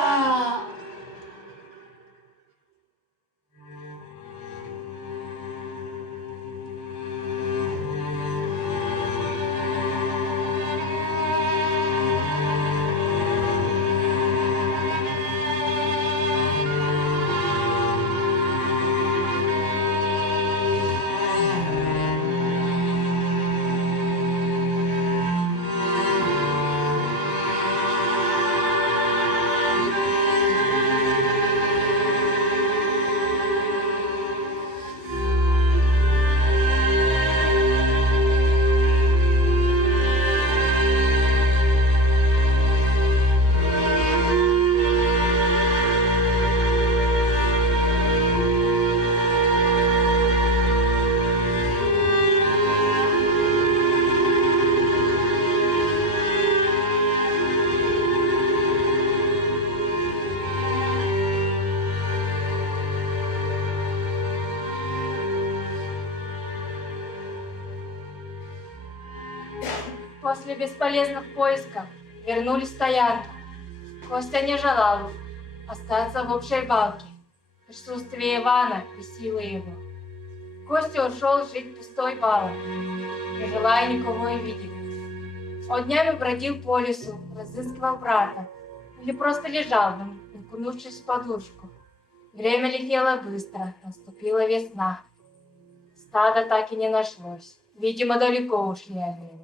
После бесполезных поисков вернулись в стоянку. Костя не желал остаться в общей балке. Присутствие Ивана бесило его. Костя ушел жить в пустой балок, не желая никого и видеть. Он днями бродил по лесу, разыскивал брата, или просто лежал, окунувшись в подушку. Время летело быстро, наступила весна. Стада так и не нашлось. Видимо, далеко ушли олени.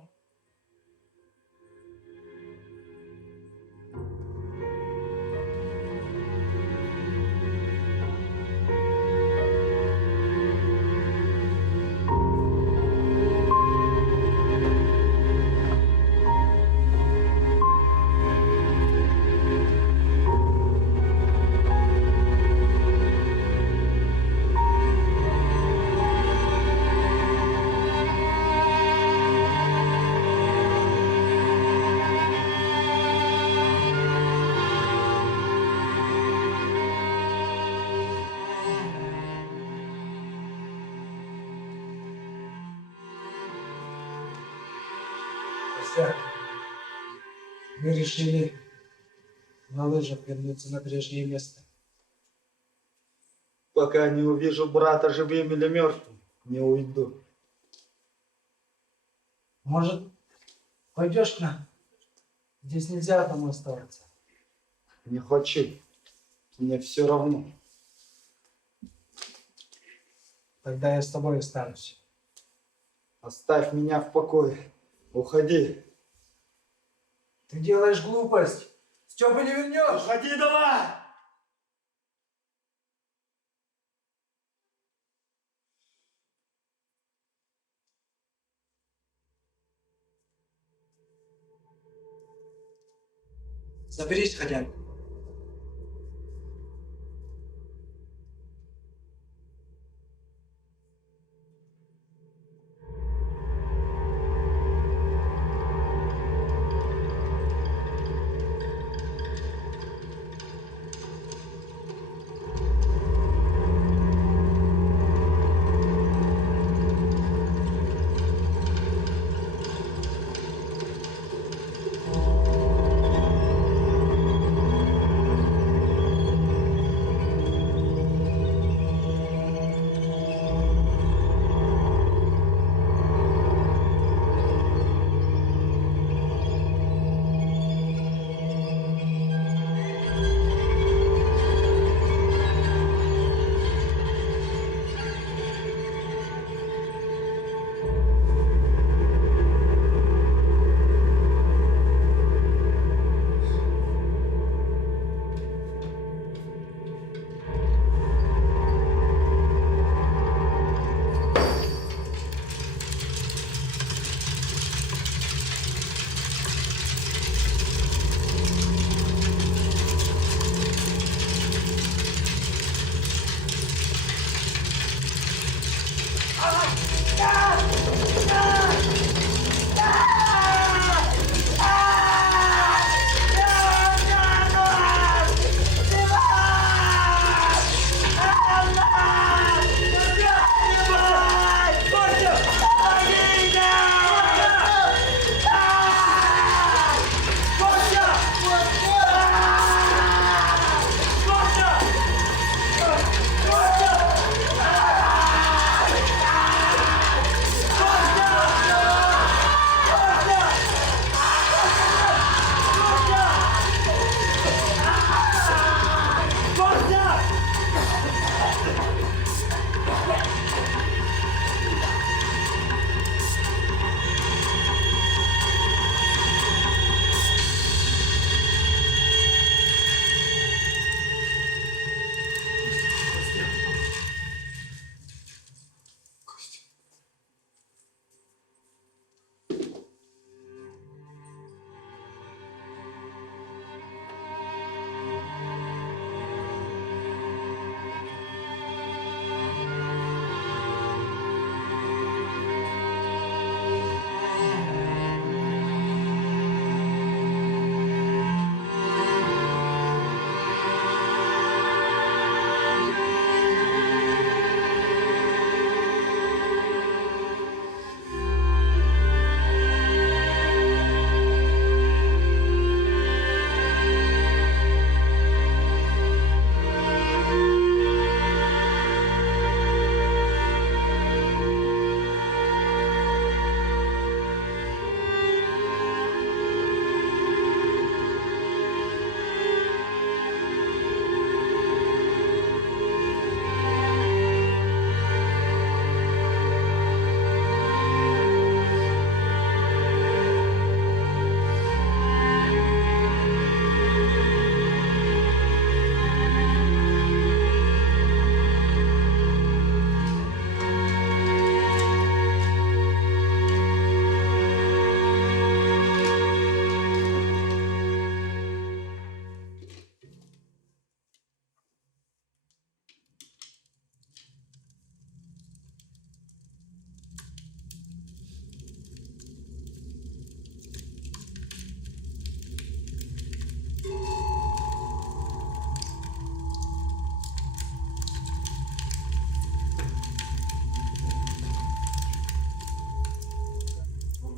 Костяк, мы решили на лыжах вернуться на прежнее место. Пока не увижу брата живым или мертвым, не уйду. Может, пойдешь к нам? Здесь нельзя одному оставаться. Не хочу. Мне все равно. Тогда я с тобой останусь. Оставь меня в покое. Уходи. Ты делаешь глупость. Степа не вернешь. Уходи давай! Заберись хотя бы.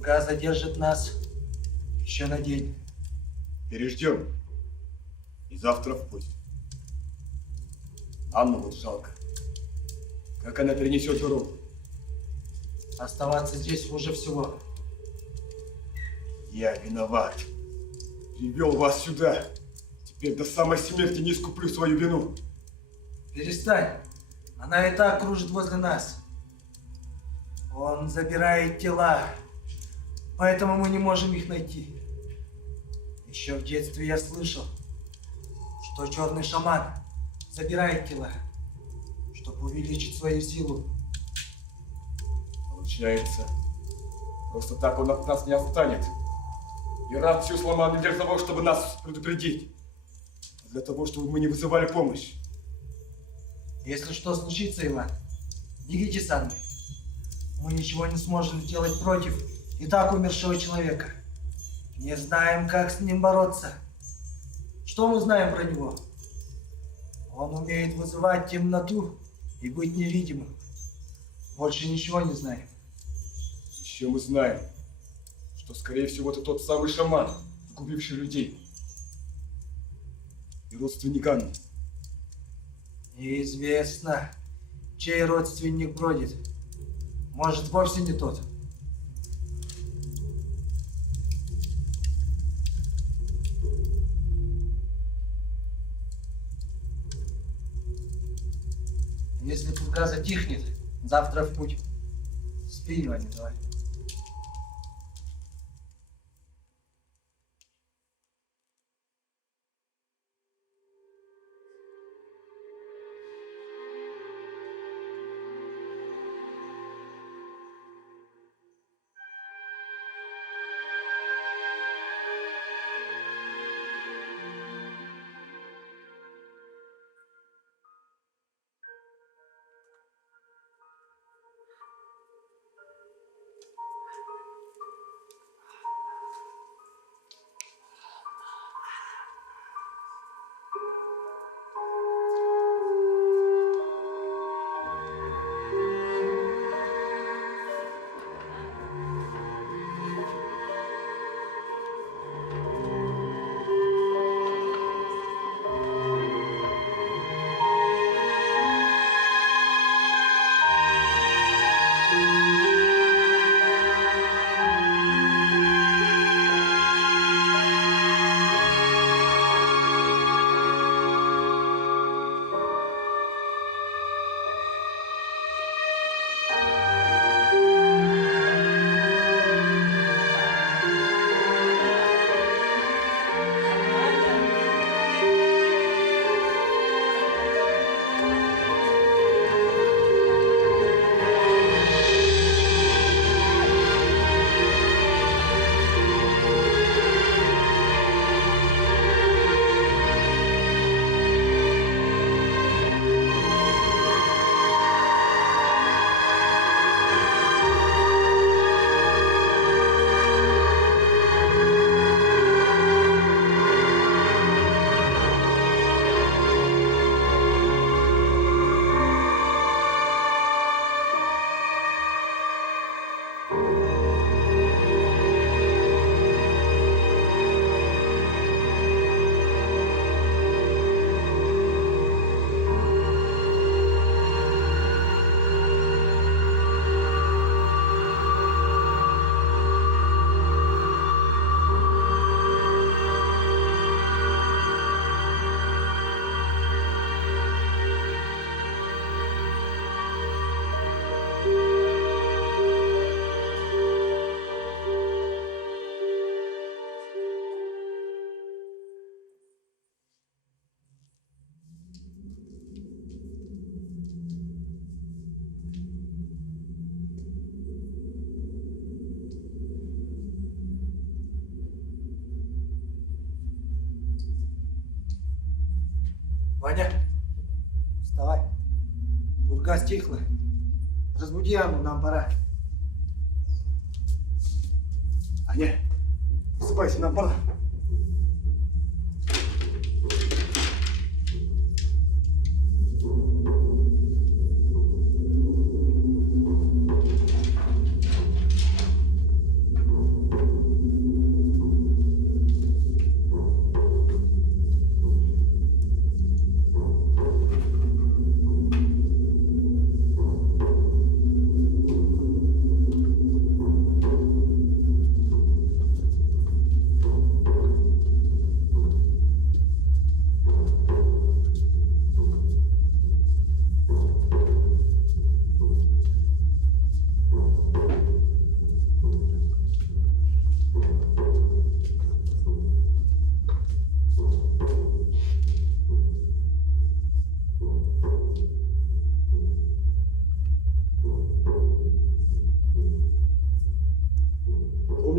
Пурга задержит нас еще на день. Переждем. И завтра в путь. Анну вот жалко. Как она перенесет дорогу? Оставаться здесь хуже всего. Я виноват. Привел вас сюда. Теперь до самой смерти не искуплю свою вину. Перестань. Она и так кружит возле нас. Он забирает тела, поэтому мы не можем их найти. Еще в детстве я слышал, что черный шаман забирает тела, чтобы увеличить свою силу. Получается, просто так он от нас не отстанет. И раб все сломал не для того, чтобы нас предупредить, а для того, чтобы мы не вызывали помощь. Если что случится, Иван, бегите со мной. Мы ничего не сможем сделать против и так умершего человека. Не знаем, как с ним бороться. Что мы знаем про него? Он умеет вызывать темноту и быть невидимым. Больше ничего не знаем. Еще мы знаем, что, скорее всего, это тот самый шаман, сгубивший людей. И родственник Анны. Неизвестно, чей родственник бродит. Может, вовсе не тот. Если пурга затихнет, завтра в путь. Спи, Иван, давай. Ваня, вставай. Пурга стихла. Разбуди Анну, нам пора. Аня, просыпайся, нам пора.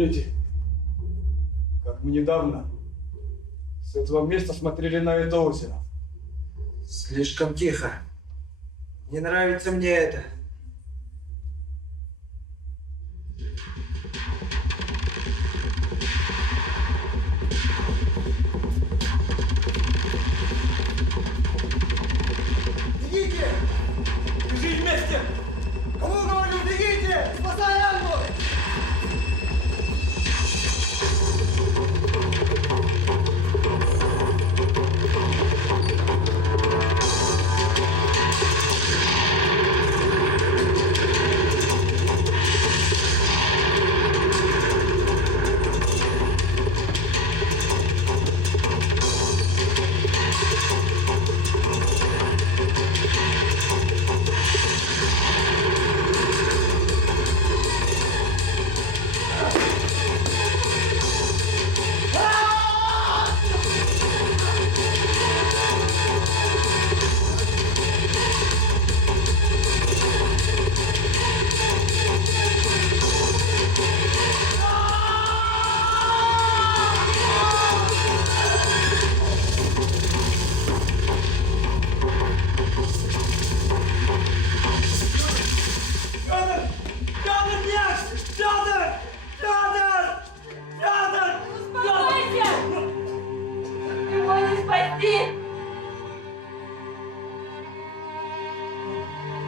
Помните, как мы недавно с этого места смотрели на это озеро? Слишком тихо. Не нравится мне это. Бегите! Бежи вместе! Кому говорю, бегите! Спасай Анну! Федор! Федор, нет! Федор! Федор! Федор! Успокойся! Его не спасти!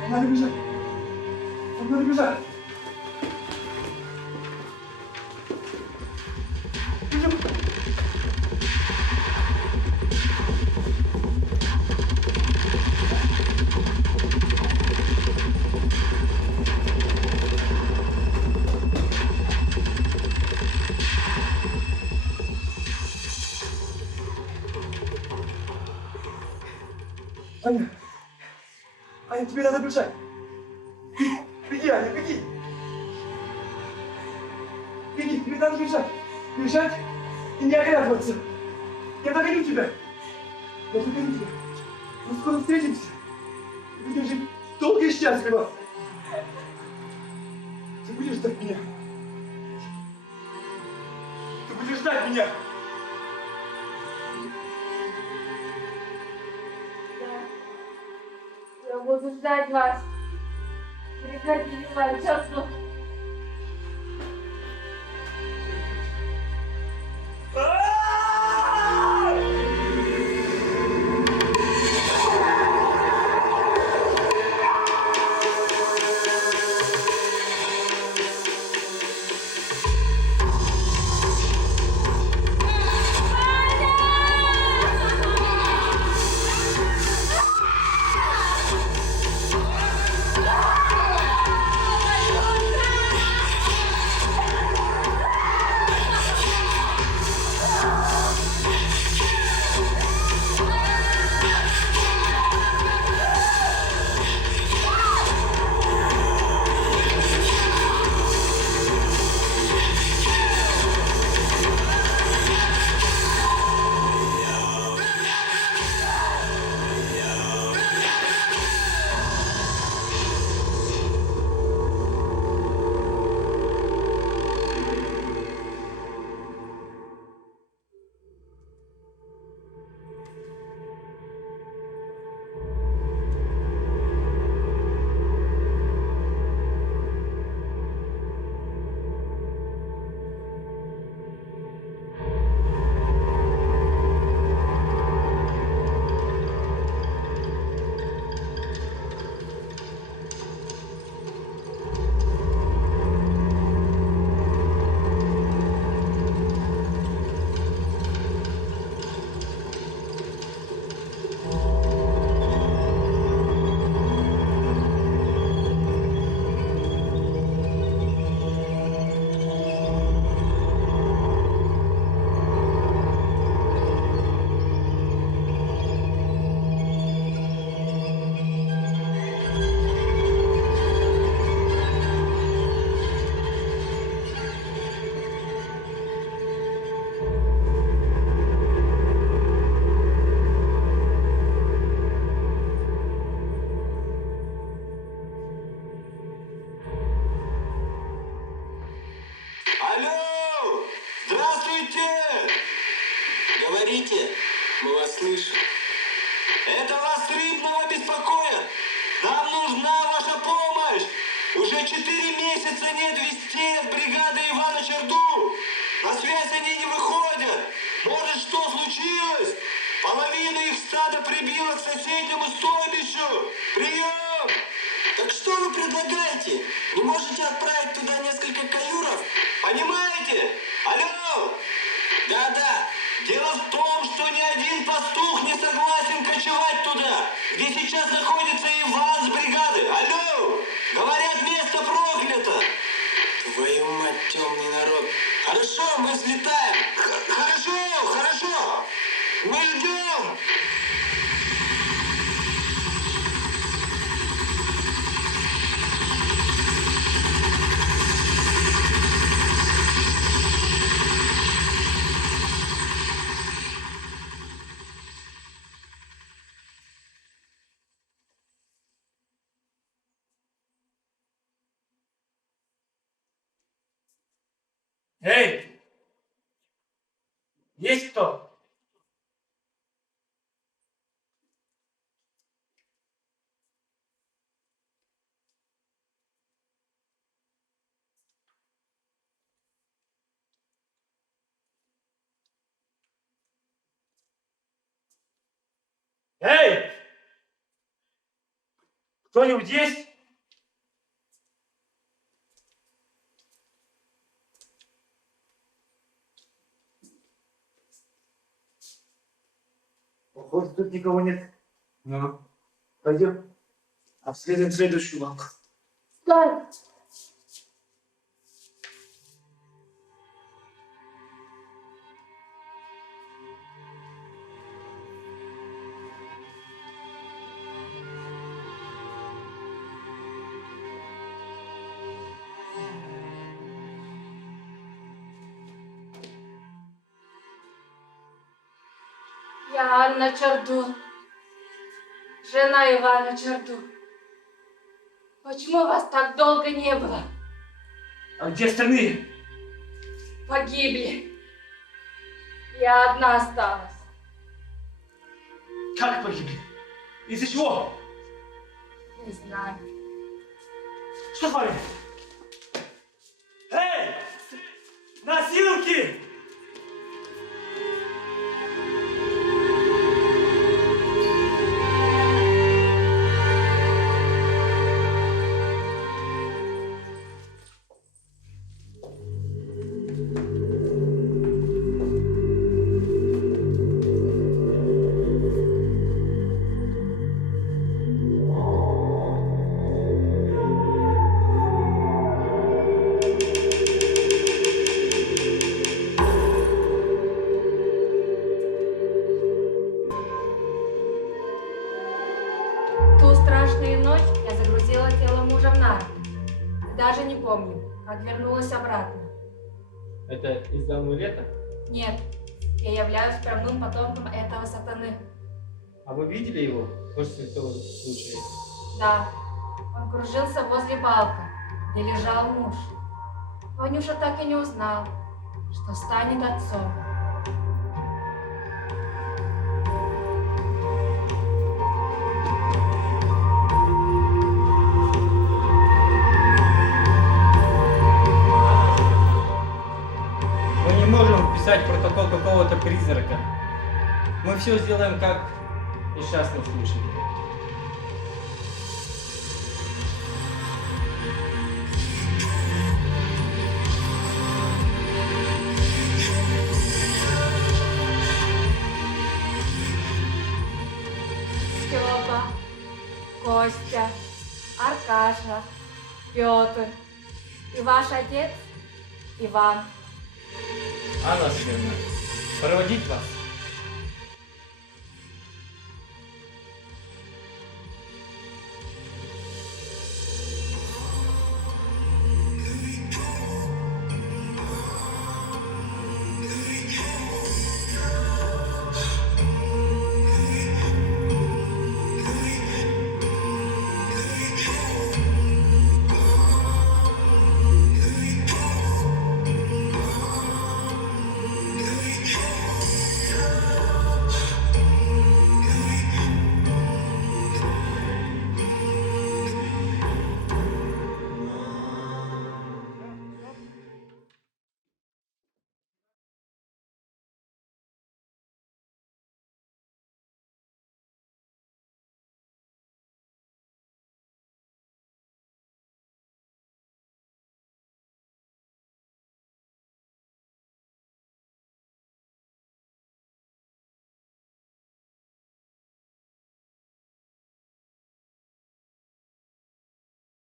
Надо бежать! Надо бежать! Аня! Аня, тебе надо бежать! Беги, Аня, беги! Беги, тебе надо бежать! Бежать и не оглядываться! Я догоню тебя! Я догоню тебя! Мы скоро встретимся! И будем жить долго и счастливо! Ты будешь ждать меня! Ты будешь ждать меня! Я буду ждать вас. Приходите, честно. Алёнка! слышал. Это вас Рыбного беспокоит? Нам нужна ваша помощь. Уже 4 месяца нет вестей от бригады Ивана Черду. На связь они не выходят. Может, что случилось? Половину их стада прибило к соседнему стойбищу. Прием! Так что вы предлагаете? Не можете отправить туда несколько каюров? Понимаете? Алло! Да-да. Дело в том, что ни один пастух не согласен кочевать туда, где сейчас находится Иван с бригады. Алло! Говорят, место проклято. Твою мать, темный народ. Хорошо, мы взлетаем. Хорошо, хорошо. Мы ждем. Эй! Есть кто? Эй! Кто-нибудь есть? Похоже, тут никого нет. Ну, пойдем. Обследуем следующую лавку. Стой! Я Анна Черду, жена Ивана Черду. Почему вас так долго не было? А где остальные? Погибли. Я одна осталась. Как погибли? Из-за чего? Не знаю. Что с вами? Эй! Носилки! Ту страшную ночь я загрузила тело мужа в нарты. И даже не помню, как вернулась обратно. Это из-за амулета? Нет, я являюсь прямым потомком этого сатаны. А вы видели его после того случая? Да, он кружился возле балка, где лежал муж. Ванюша так и не узнал, что станет отцом. Мы не можем вписать в протокол какого-то призрака. Мы все сделаем как в несчастном случае. Степа, Костя, Аркаша, Петр и ваш отец Иван. Анна Сергеевна, проводить вас?